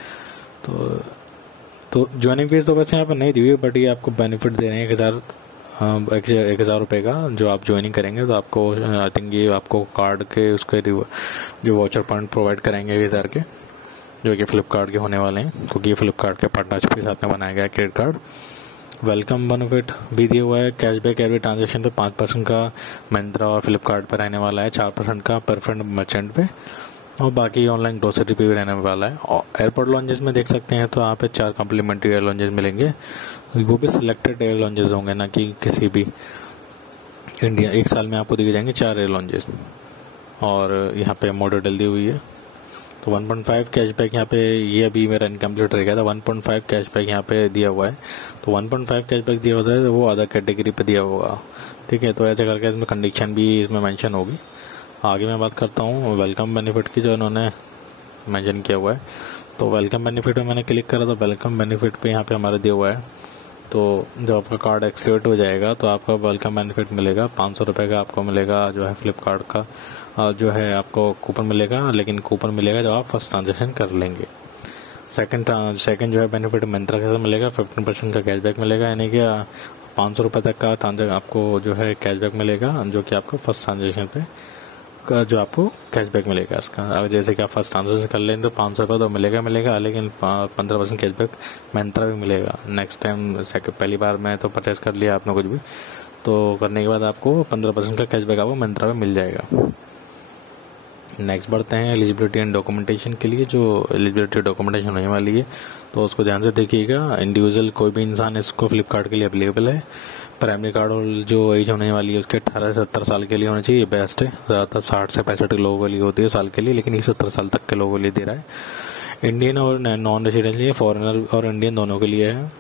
तो ज्वाइनिंग फीस तो वैसे यहाँ पर नहीं दी हुई, बट ये आपको बेनिफिट दे रहे हैं 1,000 रुपये का। जो आप ज्वाइनिंग करेंगे तो आपको आई थिंक ये आपको कार्ड के उसके जो वाउचर पॉइंट प्रोवाइड करेंगे 1,000 के, जो कि फ्लिपकार्ट के होने वाले हैं, क्योंकि ये फ्लिपकार्ट के पार्टनरशिप के साथ में बनाया गया है क्रेडिट कार्ड। वेलकम बेनिफिट भी दिया हुआ है, कैशबैक एवरी ट्रांजेक्शन पे 5% का मिंत्रा और फ्लिपकार्ट पर रहने वाला है, 4% का परफेक्ट मर्चेंट पे, और बाकी ऑनलाइन ग्रोसरी पे भी रहने वाला है। और एयरपोर्ट लॉन्जेस में देख सकते हैं तो यहाँ पे 4 कॉम्प्लीमेंट्री एयर लॉन्जेस मिलेंगे, वो भी सिलेक्टेड एयर लॉन्जेस होंगे, ना कि किसी भी इंडिया। एक साल में आपको दिए जाएंगे 4 एयर लॉन्जेस, और यहाँ पे मॉडल दी हुई है। तो 1.5 कैशबैक यहाँ पे, ये अभी मेरा इनकम्प्लीट रह गया था, 1.5 कैशबैक यहाँ पे दिया हुआ है। तो 1.5 कैशबैक दिया होता है वो अदर कैटेगरी पे दिया होगा, ठीक है। तो ऐसे करके इसमें कंडीशन भी इसमें मेंशन होगी। आगे मैं बात करता हूँ वेलकम बेनिफिट की, जो इन्होंने मेंशन किया हुआ है। तो वेलकम बेनिफिट में मैंने क्लिक करा तो वेलकम बेनिफिट पे यहाँ पे हमारा दिया हुआ है। तो जब आपका कार्ड एक्टिवेट हो जाएगा तो आपका वेलकम बेनिफिट मिलेगा 500 रुपये का, आपको मिलेगा जो है फ्लिपकार्ट का जो है आपको कूपन मिलेगा, लेकिन कूपन मिलेगा जब आप फर्स्ट ट्रांजेक्शन कर लेंगे। सेकंड जो है बेनिफिट मिंत्रा के साथ मिलेगा, 15% का कैशबैक मिलेगा, यानी कि 500 रुपये तक का ट्रांजेक्शन आपको जो है कैशबैक मिलेगा, जो कि आपको फर्स्ट ट्रांजेक्शन पे का जो आपको कैशबैक मिलेगा इसका। अगर जैसे कि आप फर्स्ट ट्रांजेक्शन कर लेंगे तो 500 रुपये तो मिलेगा, लेकिन 15% कैशबैक मिंत्रा भी मिलेगा। नेक्स्ट टाइम पहली बार में तो परचेस कर लिया आपने कुछ भी, तो करने के बाद आपको 15% का कैशबैक आपको मिंत्रा में मिल जाएगा। नेक्स्ट बढ़ते हैं एलिजिबिलिटी एंड डॉक्यूमेंटेशन के लिए। जो एलिजिबिलिटी डॉक्यूमेंटेशन होने वाली है तो उसको ध्यान से देखिएगा। इंडिविजुअल कोई भी इंसान इसको फ्लिपकार्ट के लिए अवेलेबल है, प्राइमरी कार्ड और जो एज होने वाली है उसके 18 से 70 साल के लिए होना चाहिए, ये बेस्ट है। ज़्यादातर 60 से 65 लोगों के लिए होती है साल के लिए, लेकिन ये 70 साल तक के लोगों के लिए दे रहा है। इंडियन और नॉन रेजिडेंट, ये फॉरेनर और इंडियन दोनों के लिए है।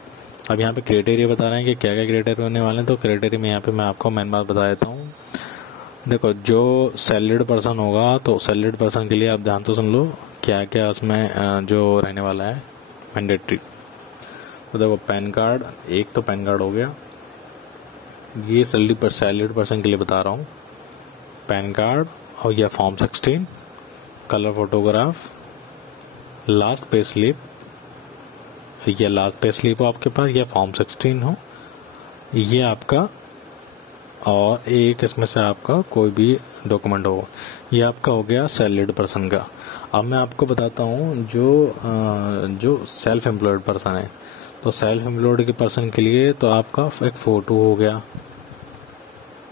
अब यहाँ पे क्राइटेरिया बता रहे हैं कि क्या क्या क्राइटेरिया होने वाले हैं। तो क्राइटेरिया में यहाँ पे मैं आपको मेन बात बता देता हूँ। देखो, जो सैलरीड पर्सन होगा तो सैलरीड पर्सन के लिए आप ध्यान से सुन लो क्या क्या उसमें जो रहने वाला है मैंडेटरी। तो देखो, पैन कार्ड, एक तो पैन कार्ड हो गया, ये सैलरीड पर्सन के लिए बता रहा हूँ। पैन कार्ड और यह form 16, colour photograph, last pay slip, ये लास्ट पे स्लिप हो आपके पास, यह फॉर्म 16 हो ये आपका, और एक इसमें से आपका कोई भी डॉक्यूमेंट हो, ये आपका हो गया सैलरीड पर्सन का। अब मैं आपको बताता हूँ जो सेल्फ एम्प्लॉयड पर्सन है। तो सेल्फ एम्प्लॉयड के पर्सन के लिए तो आपका एक फ़ोटो हो गया,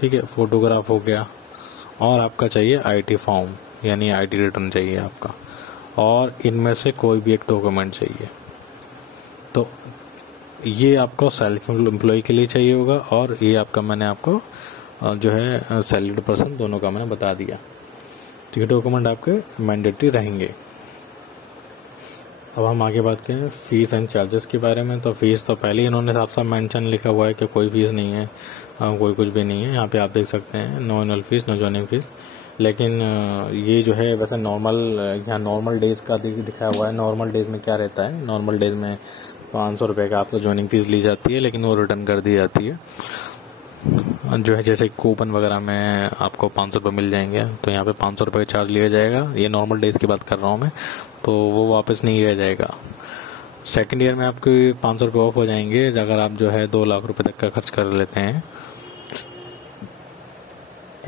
ठीक है, फोटोग्राफ हो गया, और आपका चाहिए आईटी फॉर्म यानी आईटी रिटर्न चाहिए आपका, और इनमें से कोई भी एक डॉक्यूमेंट चाहिए। तो ये आपको सेल्फ एम्प्लॉय के लिए चाहिए होगा, और ये आपका मैंने आपको जो है सैलरीड पर्सन दोनों का मैंने बता दिया। तो ये डॉक्यूमेंट आपके मैंडेटरी रहेंगे। अब हम आगे बात करें फ़ीस एंड चार्जेस के बारे में। तो फीस तो पहले ही इन्होंने साफ साफ मेंशन लिखा हुआ है कि कोई फीस नहीं है, कोई कुछ भी नहीं है। यहाँ पे आप देख सकते हैं no annual fees, no joining fees. लेकिन ये जो है वैसे नॉर्मल, यहाँ नॉर्मल डेज का दिखाया हुआ है। नॉर्मल डेज में क्या रहता है, नॉर्मल डेज में 500 रुपये का आपको जॉइनिंग फीस ली जाती है, लेकिन वो रिटर्न कर दी जाती है। जो है जैसे कूपन वगैरह में आपको 500 रुपये मिल जाएंगे, तो यहाँ पे 500 रुपये का चार्ज लिया जाएगा। ये नॉर्मल डेज की बात कर रहा हूँ मैं, तो वो वापस नहीं लिया जाएगा। सेकेंड ईयर में आपके 500 रुपये ऑफ हो जाएंगे अगर आप जो है 2 लाख रुपए तक का खर्च कर लेते हैं।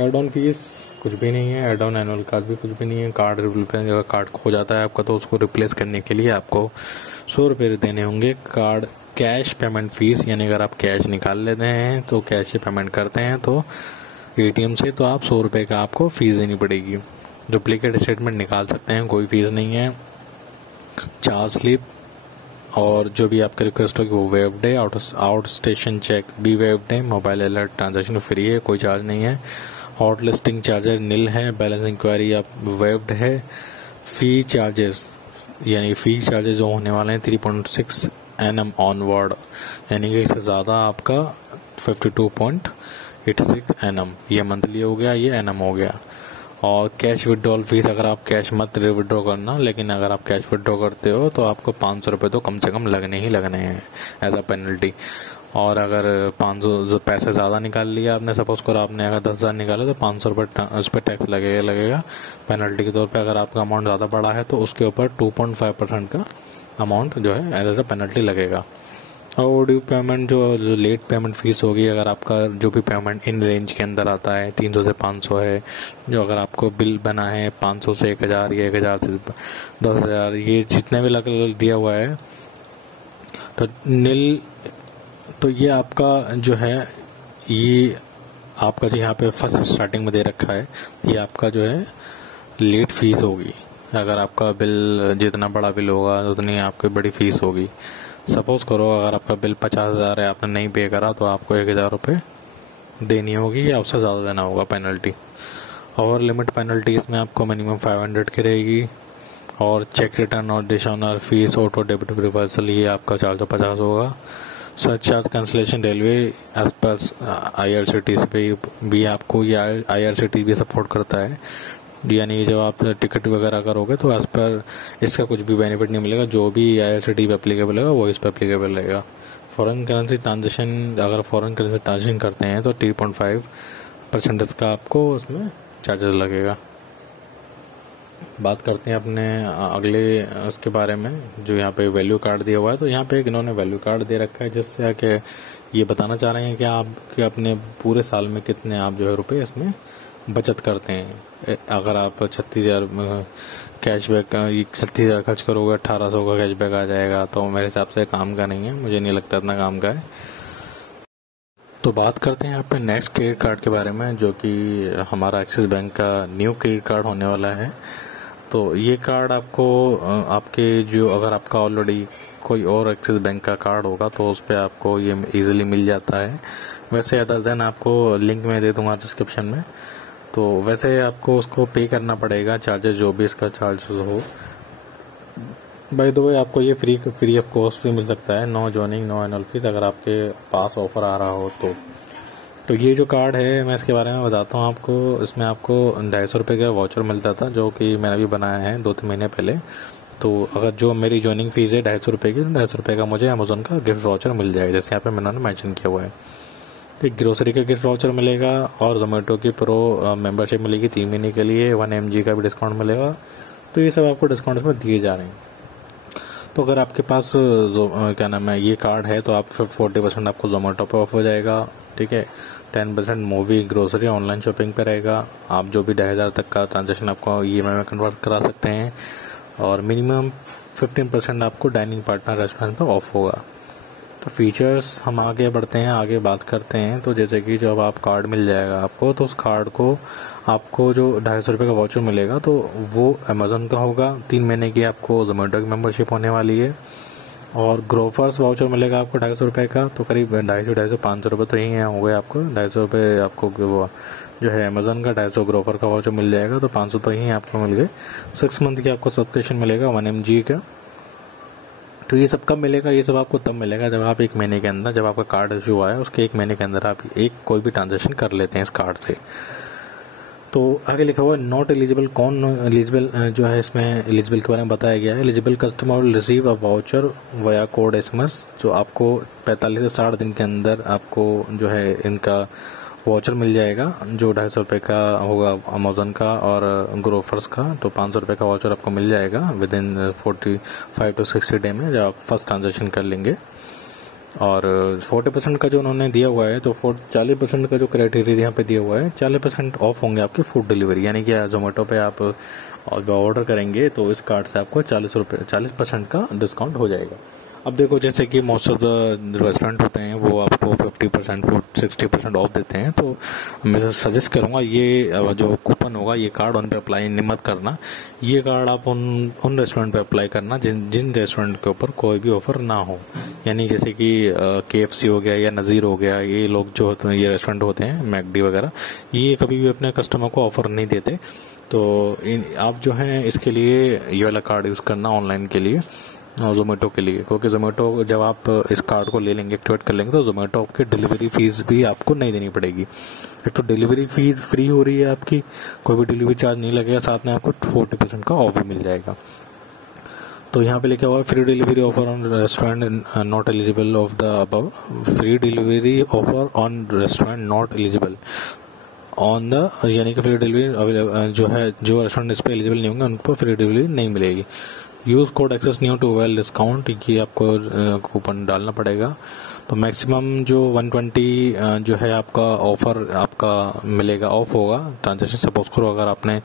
एड ऑन फीस कुछ भी नहीं है, एड ऑन एनुअल कार्ड भी कुछ भी नहीं है। कार्ड रिप्लेस, अगर कार्ड खो जाता है आपका तो उसको रिप्लेस करने के लिए आपको 100 रुपये देने होंगे। कार्ड कैश पेमेंट फीस, यानी अगर आप कैश निकाल लेते हैं तो कैश से पेमेंट करते हैं तो एटीएम से, तो आप 100 रुपये का आपको फीस देनी पड़ेगी। डुप्लीकेट स्टेटमेंट निकाल सकते हैं, कोई फीस नहीं है। चार्ज स्लिप और जो भी आपका रिक्वेस्ट होगी वो वेव्ड है। आउट स्टेशन चेक भी वेव्ड है। मोबाइल अलर्ट ट्रांजैक्शन फ्री है, कोई चार्ज नहीं है। हॉट लिस्टिंग चार्जर नील है। बैलेंस इंक्वायरी आप वेव्ड है। फी चार्जेस, यानी फी चार्जेस जो होने वाले हैं 3.6 NM ऑनवर्ड, यानी कि इससे ज़्यादा आपका 52.86 NM, ये मंथली हो गया, ये NM हो गया। और कैश विड्रॉल फीस, अगर आप कैश मत विड्रॉ करना, लेकिन अगर आप कैश विड्रॉ करते हो तो आपको 500 रुपये तो कम से कम लगने ही लगने हैं एज अ पेनल्टी। और अगर 500 पैसे ज़्यादा निकाल लिया आपने, सपोज करो आपने अगर 10,000 निकाले तो 500 रुपये उस पर टैक्स लगेगा पेनल्टी के तौर पे। अगर आपका अमाउंट ज़्यादा बड़ा है तो उसके ऊपर 2.5% का अमाउंट जो है एज अ पेनल्टी लगेगा। और ड्यू पेमेंट, जो लेट पेमेंट फीस होगी, अगर आपका जो भी पेमेंट इन रेंज के अंदर आता है 300 से 500 है, जो अगर आपको बिल बना है 500 से 1000 या 1000 से 10,000, ये जितने भी लग दिया हुआ है तो नील, तो ये आपका जो है, ये आपका जो यहाँ पे फर्स्ट स्टार्टिंग में दे रखा है, ये आपका जो है लेट फीस होगी। अगर आपका बिल जितना बड़ा बिल होगा उतनी आपकी बड़ी फीस होगी। सपोज करो अगर आपका बिल 50,000 है, आपने नहीं पे करा तो आपको 1,000 रुपये देनी होगी या उससे ज़्यादा देना होगा पेनल्टी। और लिमिट पेनल्टी इसमें आपको मिनिमम 500 की रहेगी। और चेक रिटर्न और dishonour fees, auto debit reversal, ये आपका 450 होगा। Surcharge cancellation railway as per IRCTC पे भी आपको, ये IRCTC भी सपोर्ट करता है, यानी जब आप टिकट वगैरह करोगे तो एज पर इसका कुछ भी बेनिफिट नहीं मिलेगा। जो भी IRCTC पे एप्लीकेबल है वो इस पर एप्लीकेबल रहेगा। फॉरेन करेंसी ट्रांजेक्शन, अगर फॉरेन करेंसी ट्रांजेक्शन करते हैं तो 3.5% का आपको उसमें चार्जेस लगेगा। बात करते हैं अपने अगले इसके बारे में, जो यहाँ पे वैल्यू कार्ड दिया हुआ है। तो यहाँ पे एक इन्होंने वैल्यू कार्ड दे रखा है, जिससे कि ये बताना चाह रहे हैं कि आप कि अपने पूरे साल में कितने आप जो है रुपये इसमें बचत करते हैं। अगर आप 36,000 कैशबैक 36,000 खर्च करोगे, 1,800 का कैशबैक आ जाएगा, तो मेरे हिसाब से काम का नहीं है, मुझे नहीं लगता इतना काम का है। तो बात करते हैं अपने नेक्स्ट क्रेडिट कार्ड के बारे में, जो कि हमारा एक्सिस बैंक का न्यू क्रेडिट कार्ड होने वाला है। तो ये कार्ड आपको आपके जो, अगर आपका ऑलरेडी कोई और एक्सिस बैंक का कार्ड होगा तो उस पर आपको ये इजीली मिल जाता है। वैसे अदर देन आपको लिंक में दे दूंगा डिस्क्रिप्शन में। तो वैसे आपको उसको पे करना पड़ेगा, चार्जेस जो भी इसका चार्जेस हो। बाय द वे आपको ये फ्री ऑफ कॉस्ट भी मिल सकता है, no joining no annual fees, अगर आपके पास ऑफर आ रहा हो तो ये जो कार्ड है मैं इसके बारे में बताता हूँ आपको। इसमें आपको 250 रुपये का वाउचर मिलता था, जो कि मैंने भी बनाया है 2-3 महीने पहले। तो अगर जो मेरी ज्वाइनिंग फीस है 250 रुपये की, तो 250 रुपये का मुझे अमेजोन का गिफ्ट वाउचर मिल जाएगा, जैसे यहाँ पे मैंने मेंशन किया हुआ है। तो एक ग्रोसरी का गिफ्ट वाउचर मिलेगा और जोमेटो की प्रो मेंबरशिप मिलेगी 3 महीने के लिए, 1 mg का भी डिस्काउंट मिलेगा। तो ये सब आपको डिस्काउंट में दिए जा रहे हैं। तो अगर आपके पास क्या नाम है ये कार्ड है तो आप 40% आपको जोमेटो पे ऑफ हो जाएगा, ठीक है। 10% मूवी ग्रोसरी ऑनलाइन शॉपिंग पे रहेगा। आप जो भी 10,000 तक का ट्रांजेक्शन आपको EMI में कन्वर्ट करा सकते हैं, और मिनिमम 15% आपको डाइनिंग पार्टनर रेस्टोरेंट पे ऑफ होगा। तो फीचर्स हम आगे बढ़ते हैं, आगे बात करते हैं। तो जैसे कि जब आप कार्ड मिल जाएगा आपको, तो उस कार्ड को आपको जो 250 रुपये का वाउचर मिलेगा तो वो अमेजोन का होगा। 3 महीने की आपको जोमेटो की मेंबरशिप होने वाली है। और ग्रोफर्स वाउचर मिलेगा आपको 250 रुपये का, तो करीब 250-500 रुपये तो यही हो गए आपको। 250 रुपये आपको वो जो है अमेजोन का, 250 ग्रोफर का वाउचर मिल जाएगा, तो 500 तो यही आपको मिल गए। 6 मंथ की आपको सब्सक्रिप्शन मिलेगा 1 mg का। तो ये सब कब मिलेगा? ये सब आपको तब मिलेगा जब आप 1 महीने के अंदर, जब आपका कार्ड इशू आया उसके 1 महीने के अंदर आप कोई भी ट्रांजेक्शन कर लेते हैं इस कार्ड से। तो आगे लिखा हुआ है नॉट एलिजिबल। कौन एलिजिबल जो है, इसमें एलिजिबल के बारे में बताया गया है। Eligible customer will receive a voucher वया कोड SMS, जो आपको 45 से 60 दिन के अंदर आपको जो है इनका वाउचर मिल जाएगा, जो 250 रुपये का होगा अमेजोन का और ग्रोफर्स का। तो 500 रुपये का वाउचर आपको मिल जाएगा विद इन 45 to 60 डे में, जब आप फर्स्ट ट्रांजेक्शन कर लेंगे। और 40% का जो उन्होंने दिया हुआ है, तो 40% का जो क्राइटेरिया यहाँ पे दिया हुआ है, 40% ऑफ होंगे आपकी फूड डिलीवरी। यानी कि जोमेटो पे आप ऑर्डर करेंगे तो इस कार्ड से आपको 40% का डिस्काउंट हो जाएगा। अब देखो, जैसे कि मोस्ट ऑफ द रेस्टोरेंट होते हैं वो आपको 50% 60% ऑफ देते हैं। तो मैं सजेस्ट करूंगा ये जो कूपन होगा, ये कार्ड उन पे अप्लाई मत करना। ये कार्ड आप उन रेस्टोरेंट पे अप्लाई करना जिन रेस्टोरेंट के ऊपर कोई भी ऑफर ना हो। यानी जैसे कि KFC हो गया या नज़ीर हो गया, ये लोग जो होते हैं, ये रेस्टोरेंट होते हैं मैकडी वगैरह, ये कभी भी अपने कस्टमर को ऑफर नहीं देते। तो आप जो है इसके लिए ये वाला कार्ड यूज़ करना ऑनलाइन के लिए, जोमेटो के लिए। क्योंकि जोमेटो जब आप इस कार्ड को ले लेंगे, एक्टिवेट कर लेंगे, तो जोमेटो आपकी डिलीवरी फीस भी आपको नहीं देनी पड़ेगी। एक तो डिलीवरी फीस फ्री हो रही है आपकी, कोई भी डिलीवरी चार्ज नहीं लगेगा, साथ में आपको 40% का ऑफ भी मिल जाएगा। तो यहाँ पे लिखा हुआ है free delivery offer on restaurant not eligible of the above. Free delivery offer on restaurant not eligible on the, यानी कि फ्री डिलीवरी जो है, जो रेस्टोरेंट इस पर एलिजिबल नहीं होंगे उनको फ्री डिलीवरी नहीं मिलेगी। Use code access new to well discount, ये आपको कूपन डालना पड़ेगा। तो मैक्सिमम जो 120 जो है आपका ऑफर आपका मिलेगा, ऑफ होगा ट्रांजेक्शन। सपोज करो अगर आपने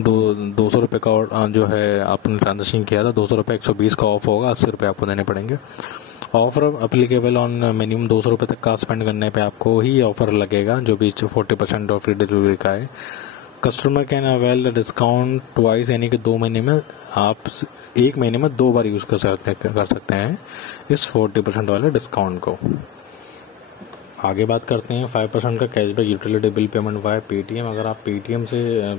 200 रुपये का जो है आपने ट्रांजेक्शन किया था, 200 रुपये 120 का ऑफ होगा, 80 रुपये आपको देने पड़ेंगे। ऑफर अप्लीकेबल ऑन मिनिमम 200 रुपये तक का स्पेंड करने पे आपको ही ऑफर लगेगा, जो भी 40% ऑफ फ्री डिलीवरी का है। Customer can avail the discount twice, यानी कि 2 महीने में आप 1 महीने में 2 बार यूज़ कर सकते हैं इस 40% वाले डिस्काउंट को। आगे बात करते हैं 5% का cashback utility bill payment via Paytm. अगर आप पेटीएम से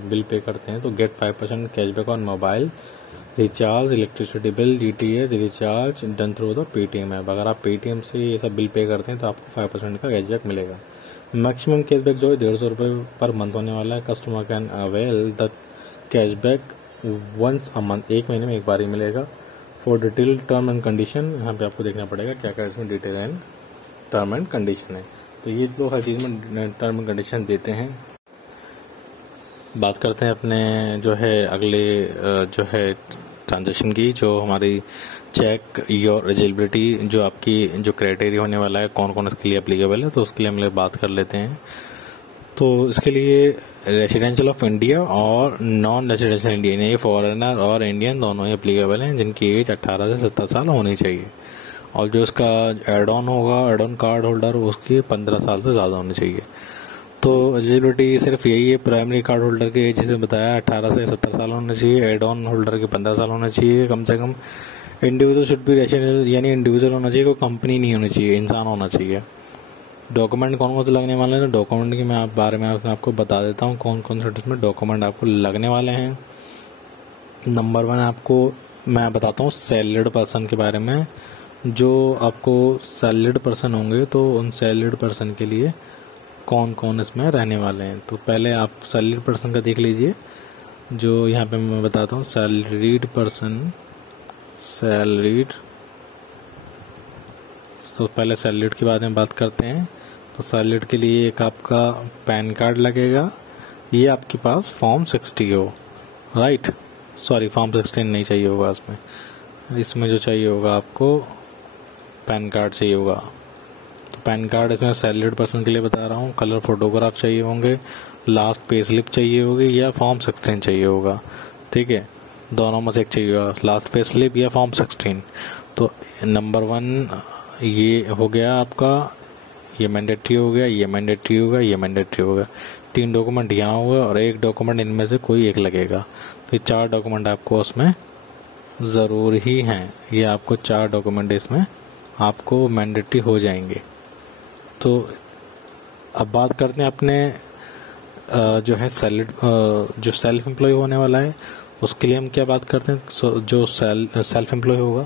बिल पे करते हैं तो get 5% cashback on mobile recharge, electricity bill, DTH recharge done through the Paytm app. अगर आप पेटीएम से ये सब बिल पे करते हैं तो आपको 5% का कैशबैक मिलेगा। मैक्सिमम कैशबैक जो है 150 रुपये पर मंथ होने वाला है। Customer can avail the cashback once a month, 1 महीने में 1 बार ही मिलेगा। For detail term and condition, यहाँ पे आपको देखना पड़ेगा क्या क्या इसमें detail and term and condition है। तो ये लोग हर चीज़ में टर्म एंड कंडीशन देते हैं। बात करते हैं अपने जो है अगले जो है ट्रांजेक्शन की, जो हमारी चेक योर एलिजिबिलिटी, जो आपकी जो क्राइटेरिया होने वाला है, कौन कौन इसके लिए एप्लीकेबल है, तो उसके लिए हम लोग बात कर लेते हैं। तो इसके लिए रेसिडेंशियल ऑफ इंडिया और नॉन रेसिडेंशियल इंडियन, ये फॉरेनर और इंडियन दोनों ही एप्लीकेबल हैं, जिनकी एज 18 से 70 साल होनी चाहिए। और जो इसका एड ऑन होगा, एड ऑन कार्ड होल्डर, उसकी 15 साल से ज़्यादा होनी चाहिए। तो एलिजिबिलिटी सिर्फ यही है, प्राइमरी कार्ड होल्डर की एज जैसे बताया 18 से 70 साल होना चाहिए, एड ऑन होल्डर के 15 साल होना चाहिए कम से कम, इंडिविजुअल शुड बी रेजिडेंशियल, यानी इंडिविजुअल होना चाहिए, कोई कंपनी नहीं होनी चाहिए, इंसान होना चाहिए। डॉक्यूमेंट कौन कौन से लगने वाले हैं, तो डॉक्यूमेंट की मैं बारे में आपको बता देता हूँ कौन कौन से इसमें डॉक्यूमेंट आपको लगने वाले हैं। नंबर 1 आपको मैं बताता हूँ सैलरीड पर्सन के बारे में। जो आपको सैलरीड पर्सन होंगे तो उन सैलरीड पर्सन के लिए कौन कौन इसमें रहने वाले हैं। तो पहले आप सैलरीड पर्सन का देख लीजिए, जो यहाँ पे मैं बताता हूँ सैलरीड पर्सन, सैलरीड। तो पहले सैलरीड के बारे में बात करते हैं। तो सैलरीड के लिए एक आपका पैन कार्ड लगेगा, ये आपके पास फॉर्म 60 हो, राइट, सॉरी फॉर्म 16 नहीं चाहिए होगा इसमें जो चाहिए होगा आपको पैन कार्ड चाहिए होगा। तो पैन कार्ड इसमें सैलरीड पर्सन के लिए बता रहा हूँ। कलर फोटोग्राफ चाहिए होंगे, लास्ट पे स्लिप चाहिए होगी या फॉर्म 16 चाहिए होगा, ठीक है, दोनों में से एक चाहिए होगा, लास्ट पे स्लिप या फॉर्म 16। तो नंबर 1 ये हो गया आपका, ये मैंडेटरी हो गया, ये मैंडेटरी होगा, ये मैंडेटरी होगा। 3 डॉक्यूमेंट यहाँ होगा और 1 डॉक्यूमेंट इनमें से कोई एक लगेगा। तो ये 4 डॉक्यूमेंट आपको उसमें ज़रूर ही हैं, ये आपको 4 डॉक्यूमेंट इसमें आपको मैंडेटरी हो जाएंगे। तो अब बात करते हैं अपने जो है जो सेल्फ एम्प्लॉय होने वाला है उसके लिए हम क्या बात करते हैं। जो सेल्फ एम्प्लॉय होगा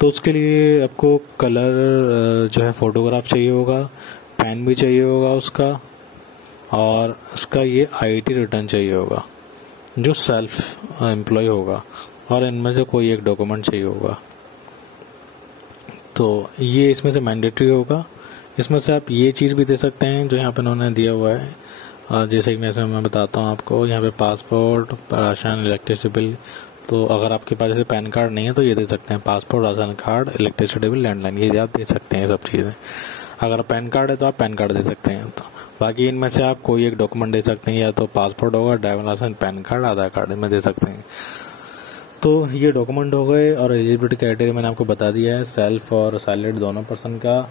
तो उसके लिए आपको कलर जो है फोटोग्राफ चाहिए होगा, पेन भी चाहिए होगा उसका, और उसका ये आईटी रिटर्न चाहिए होगा जो सेल्फ एम्प्लॉय होगा, और इनमें से कोई एक डॉक्यूमेंट चाहिए होगा। तो ये इसमें से मैंडेटरी होगा। इसमें से आप ये चीज़ भी दे सकते हैं जो यहाँ पे उन्होंने दिया हुआ है, जैसे कि मैं बताता हूँ आपको, यहाँ पे पासपोर्ट, राशन, इलेक्ट्रिसिटी बिल। तो अगर आपके पास जैसे पैन कार्ड नहीं है तो ये दे सकते हैं, passport, ration card, electricity bill, landline, ये आप दे सकते हैं सब चीज़ें। अगर पैन कार्ड है तो आप पैन कार्ड दे सकते हैं। तो बाकी इनमें से आप कोई एक डॉक्यूमेंट दे सकते हैं, या तो पासपोर्ट होगा, ड्राइविंग लाइसेंस, पैन कार्ड, आधार कार्ड, इनमें दे सकते हैं। तो ये डॉक्यूमेंट हो गए। और एलिजिबिलिटी क्राइटेरिया मैंने आपको बता दिया है, सेल्फ और सैलरीड दोनों पर्सन का।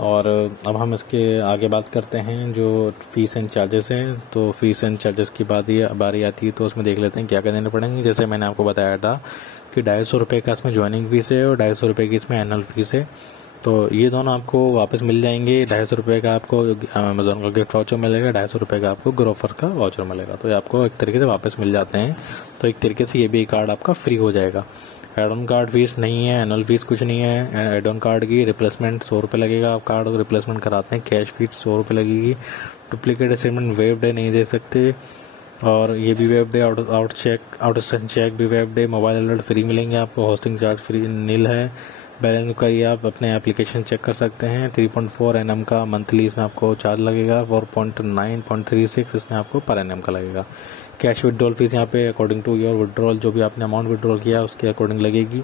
और अब हम इसके आगे बात करते हैं जो फीस एंड चार्जेस हैं। तो फीस एंड चार्जेस की बारी आती है तो उसमें देख लेते हैं क्या क्या देने पड़ेंगे। जैसे मैंने आपको बताया था कि 250 रुपये का इसमें ज्वाइनिंग फीस है और 250 रुपये की इसमें एनुअल फीस है। तो ये दोनों आपको वापस मिल जाएंगे। 250 रुपये का आपको अमेजोन का गिफ्ट वाउचर मिलेगा, 250 रुपये का आपको ग्रोफर का वाउचर मिलेगा। तो ये आपको एक तरीके से वापस मिल जाते हैं। तो एक तरीके से ये भी कार्ड आपका फ्री हो जाएगा। एड ऑन कार्ड फीस नहीं है, एनुअल फीस कुछ नहीं है। एड ऑन कार्ड की रिप्लेसमेंट 100 रुपये लगेगा, आप कार्ड रिप्लेसमेंट कराते हैं, कैश फीस 100 रुपये लगेगी। डुप्लीकेट असाइनमेंट वेव्ड है, नहीं दे सकते। और ये भी वेब्ड है, आउट स्टेशन चेक भी वेब्ड है। मोबाइल अलर्ट फ्री मिलेंगे आपको, होस्टिंग चार्ज फ्री नील है। बैलेंस करिए आप अपने एप्लीकेशन चेक कर सकते हैं। 3.4 NM का मंथली इसमें आपको चार्ज लगेगा, 4.9.36 इसमें आपको पर NM का लगेगा। कैश विड्रॉल फीस यहाँ पे अकॉर्डिंग टू योर विड्रॉल, जो भी आपने अमाउंट विड्रॉल किया उसके अकॉर्डिंग लगेगी।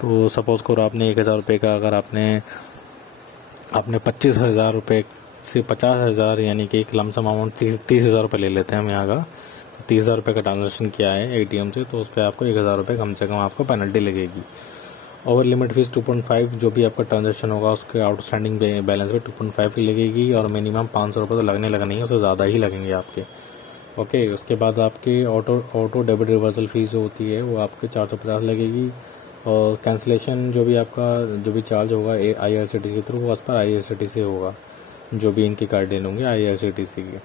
तो सपोज करो आपने 1000 रुपये का, अगर आपने 25,000 रुपये से 50,000 यानी कि एक लमसम अमाउंट 30,000 रुपये ले लेते हैं हम यहाँ का, 30,000 रुपये का ट्रांजेक्शन किया है ATM से, तो उस पर आपको 1,000 रुपये कम से कम आपको पेनल्टी लगेगी। ओवर लिमिट फीस 2.5, जो भी आपका ट्रांजेक्शन होगा उसके आउटस्टैंडिंग बैलेंस पे 2.5 की लगेगी। और मिनिमम 500 रुपये तो लगने ही, उससे ज़्यादा ही लगेंगे आपके। ओके, उसके बाद आपकी ऑटो डेबिट रिवर्सल फीस जो होती है वो आपके 450 लगेगी। और कैंसिलेशन जो भी चार्ज होगा IRCTC के थ्रू, उस पर IRCTC होगा, जो भी इनके गाइडलाइन होंगे IRCTC के।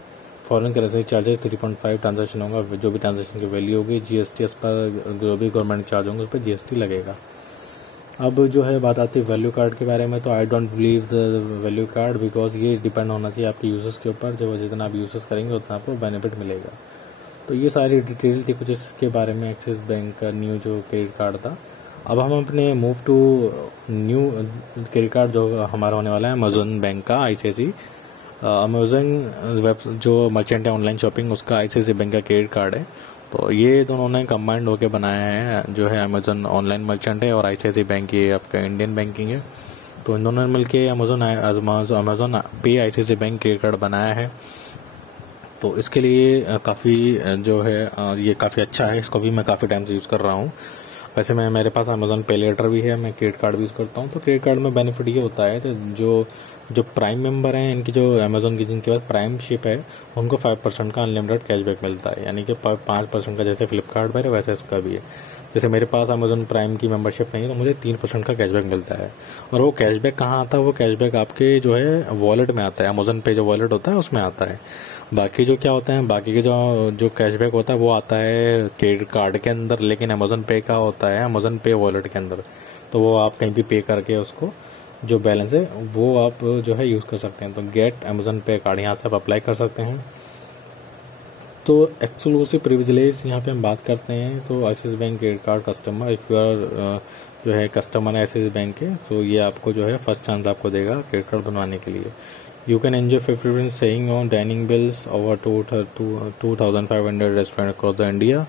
फॉरेन करेंसी चार्जेस 3.5 ट्रांजेक्शन होगा, जो भी ट्रांजेक्शन की वैल्यू होगी। GST उस पर जो भी गवर्नमेंट चार्ज होंगे उस पर GST लगेगा। अब जो है बात आती है वैल्यू कार्ड के बारे में। तो I don't believe the value card, because ये डिपेंड होना चाहिए आपके यूजर्स के ऊपर। जब जितना आप यूजर्स करेंगे उतना आपको बेनिफिट मिलेगा। तो ये सारी डिटेल थी कुछ इसके बारे में, एक्सिस बैंक का न्यू जो क्रेडिट कार्ड था। अब हम अपने move to new credit card जो हमारा होने वाला है अमेजोन बैंक का ICICI अमेजोन वेब जो मर्चेंट है ऑनलाइन शॉपिंग, उसका ICICI बैंक का क्रेडिट कार्ड है। तो ये दोनों ने कंबाइंड होकर बनाया है, जो है अमेजोन ऑनलाइन मर्चेंट है और ICICI बैंक ये आपका इंडियन बैंकिंग है। तो इन दोनों ने मिलकर अमेजोन पे ICICI बैंक क्रेडिट कार्ड बनाया है। तो इसके लिए काफ़ी जो है ये काफ़ी अच्छा है, इसको भी मैं काफ़ी टाइम से यूज़ कर रहा हूँ। वैसे मेरे पास अमेजोन पे लेटर भी है, मैं क्रेडिट कार्ड भी यूज़ करता हूँ। तो क्रेडिट कार्ड में बेनिफिट ये होता है तो जो प्राइम मेंबर हैं, इनकी जो अमेजोन की जिनके पास प्राइम शिप है, उनको 5% का अनलिमिटेड कैशबैक मिलता है, यानी कि 5% का जैसे फ्लिपकार्ट पर है वैसे इसका भी है। जैसे मेरे पास अमेजोन प्राइम की मेंबरशिप नहीं है तो मुझे 3% का कैशबैक मिलता है। और वो कैशबैक कहाँ आता है? वो कैशबैक आपके जो है वॉलेट में आता है, अमेजोन पे जो वॉलेट होता है उसमें आता है। बाकी जो क्या होता है, बाकी के जो कैशबैक होता है वो आता है क्रेडिट कार्ड के अंदर, लेकिन अमेजोन पे का होता है अमेजोन पे वॉलेट के अंदर। तो वो आप कहीं भी पे करके उसको जो बैलेंस है वो आप जो है यूज़ कर सकते हैं। तो गेट अमेजोन पे कार्ड यहाँ से आप अप्लाई कर सकते हैं। तो एक्सक्लूसिव प्रिविलेज यहाँ पे हम बात करते हैं। तो Axis bank credit card customer, if you are जो है कस्टमर है एक्सिस बैंक के, तो ये आपको जो है फर्स्ट चांस आपको देगा क्रेडिट कार्ड बनवाने के लिए। You can enjoy 50% saving on dining bills over 2500 restaurant across the India.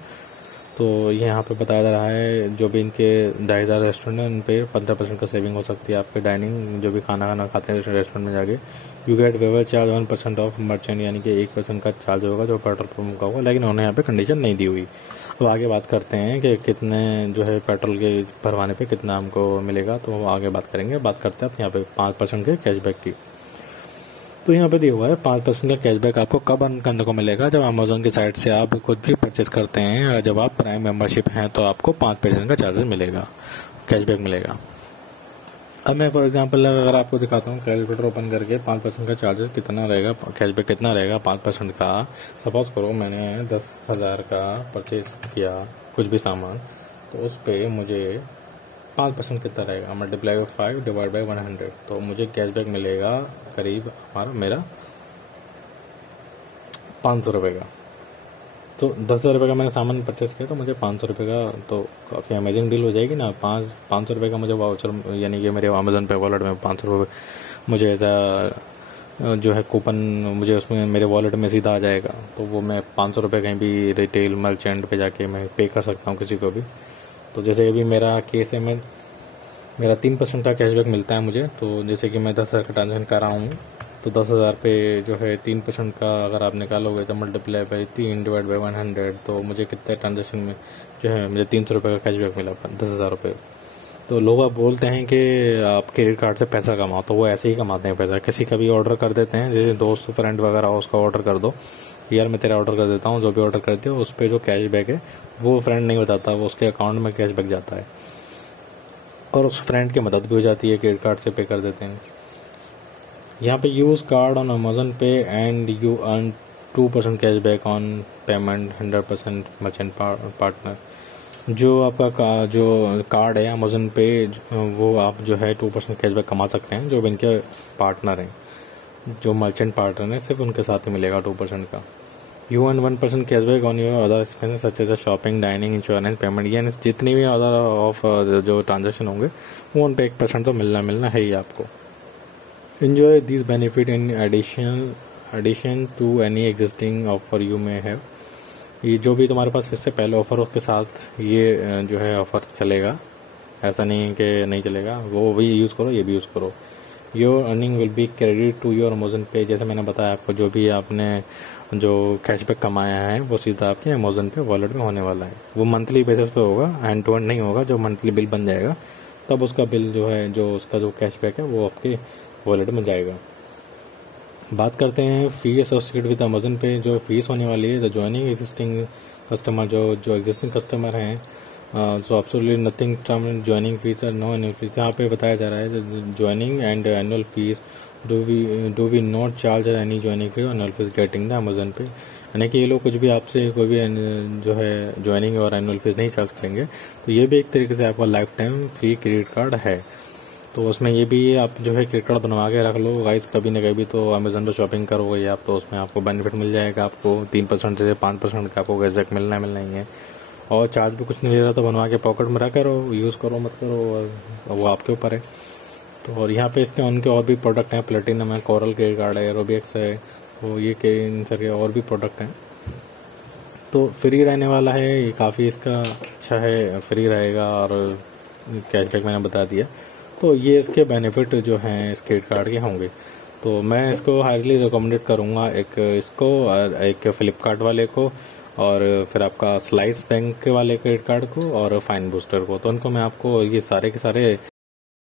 तो ये यहाँ पे बताया जा रहा है जो भी इनके 2,500 रेस्टोरेंट हैं उन पर 15% का सेविंग हो सकती है आपके डाइनिंग, जो भी खाना खाते हैं रेस्टोरेंट में जाके। You get waiver charge 1% of merchant, यानी कि 1% का चार्ज होगा जो पेट्रोल पंप का होगा, लेकिन उन्होंने यहाँ पे कंडीशन नहीं दी हुई। अब आगे बात करते हैं कि कितने जो है पेट्रोल के भरवाने पे कितना हमको मिलेगा, तो आगे बात करेंगे। बात करते हैं यहाँ पे 5% के कैशबैक की। तो यहाँ पे दिया हुआ है 5% का कैशबैक आपको कब अर्न करने को मिलेगा? जब अमेजोन की साइट से आप कुछ भी परचेज करते हैं, जब आप प्राइम मेंबरशिप हैं तो आपको 5% का चार्जेस मिलेगा, कैशबैक मिलेगा। अब मैं फॉर एग्जांपल अगर आपको दिखाता हूँ कैलकुलेटर ओपन करके 5% का चार्जेस कितना रहेगा, कैशबैक कितना रहेगा 5% का। सपोज करो मैंने 10,000 का परचेज किया कुछ भी सामान, तो उस पर मुझे 5% कितना रहेगा, मल्टीप्लाई बाई 5 डिवाइड बाई 100, तो मुझे कैशबैक मिलेगा करीब मेरा 500 रुपये का। तो 10,000 रुपये का मैंने सामान परचेस किया तो मुझे 500 रुपये का, तो काफ़ी अमेजिंग डील हो जाएगी ना। 500 रुपये का मुझे वाउचर, यानी कि मेरे अमेजोन पे वॉलेट में 500 रुपये मुझे ऐसा जो है कूपन मुझे उसमें मेरे वॉलेट में सीधा आ जाएगा। तो वो मैं 500 रुपये कहीं भी रिटेल मर्चेंट पे जाके मैं पे कर सकता हूँ किसी को भी। तो जैसे अभी मेरा केस है, मेरा 3% का कैशबैक मिलता है मुझे। तो जैसे कि मैं 10,000 का ट्रांजेक्शन कर रहा हूँ, तो 10,000 पे जो है 3% का अगर आप निकालोगे तो मल्टीप्लाई बाई 3 डिवाइड बाई 100, तो मुझे कितने ट्रांजेक्शन में जो है मुझे 300 रुपये का कैशबैक मिला 10,000 रुपये। तो लोग आप बोलते हैं कि आप क्रेडिट कार्ड से पैसा कमाओ, तो वो ऐसे ही कमाते हैं पैसा। किसी का भी ऑर्डर कर देते हैं, जैसे दोस्त फ्रेंड वगैरह हो उसका ऑर्डर कर दो, यार मैं तेरा ऑर्डर कर देता हूँ, जो भी ऑर्डर करते हो उस पर जो कैशबैक है वो फ्रेंड नहीं बताता, वो उसके अकाउंट में कैशबैक जाता है और उस फ्रेंड की मदद भी हो जाती है, क्रेडिट कार्ड से पे कर देते हैं। यहाँ पे यूज़ कार्ड ऑन अमेजन पे and you earn 2% cashback on payment 100% merchant partner. जो आपका जो कार्ड है अमेजन पे, वो आप जो है 2% कैशबैक कमा सकते हैं। जो भी इनके पार्टनर हैं, जो मर्चेंट पार्टनर है, सिर्फ उनके साथ ही मिलेगा 2% का। You earn 1% cashback on your other expenses such as shopping, dining, insurance, payment, यानी जितनी भी अदर ऑफ जो ट्रांजेक्शन होंगे वो उन पे 1% तो मिलना है ही आपको। Enjoy these benefit in addition to any existing offer you may have। ये जो भी तुम्हारे पास इससे पहले ऑफर हो उसके साथ ये जो है ऑफर चलेगा, ऐसा नहीं है कि नहीं चलेगा। वो भी यूज़ करो, ये भी यूज़ करो। Your earning will be credit to your Amazon pay. जैसे मैंने बताया आपको, जो भी आपने जो कैशबैक कमाया है वो सीधा आपके अमेजन पे वॉलेट में होने वाला है। वो मंथली बेसिस पे होगा, हैंड टू हैंड नहीं होगा। जो मंथली बिल बन जाएगा तब उसका बिल जो है, जो उसका जो कैशबैक है वो आपके वॉलेट में जाएगा। बात करते हैं फी एसोसिएट विद अमेजन पे। जो फीस होने वाली है, द ज्वाइनिंग एग्जिस्टिंग कस्टमर, जो एग्जिस्टिंग कस्टमर हैं, so absolutely nothing term joining fees और नो एनुअल फीस। यहाँ पे बताया जा रहा है joining and annual fees do we not charge any joining fee और annual fees getting the Amazon Pay. यानी कि ये लोग कुछ भी आपसे कोई भी जो है ज्वाइनिंग और एनुअल फीस नहीं चार्ज करेंगे। तो ये भी एक तरीके से आपका life time free credit card है। तो उसमें ये भी आप जो है क्रेडिट कार्ड बनवा के रख लो गाइस, कभी न कभी तो अमेजन पर शॉपिंग करोगे आप, तो उसमें आपको बेनिफिट मिल जाएगा। आपको 3% से 5% का आपको कैशबैक मिलना ही है, और चार्ज भी कुछ नहीं ले रहा, तो बनवा के पॉकेट में रख करो, यूज़ करो मत करो, और वो आपके ऊपर है। तो और यहाँ पे इसके उनके और भी प्रोडक्ट हैं, प्लेटिनम है, कोरल क्रेडिट कार्ड है, रोबेक्स है, तो ये के इन सर के और भी प्रोडक्ट हैं। तो फ्री रहने वाला है ये, काफ़ी इसका अच्छा है, फ्री रहेगा और कैशबैक मैंने बता दिया। तो ये इसके बेनिफिट जो हैं इस क्रेडिट कार्ड के होंगे। तो मैं इसको हाईली रिकमेंडेड करूँगा, एक इसको और एक फ्लिपकार्ट वाले को और फिर आपका स्लाइस बैंक वाले क्रेडिट कार्ड को और फाइन बूस्टर को। तो उनको मैं आपको ये सारे के सारे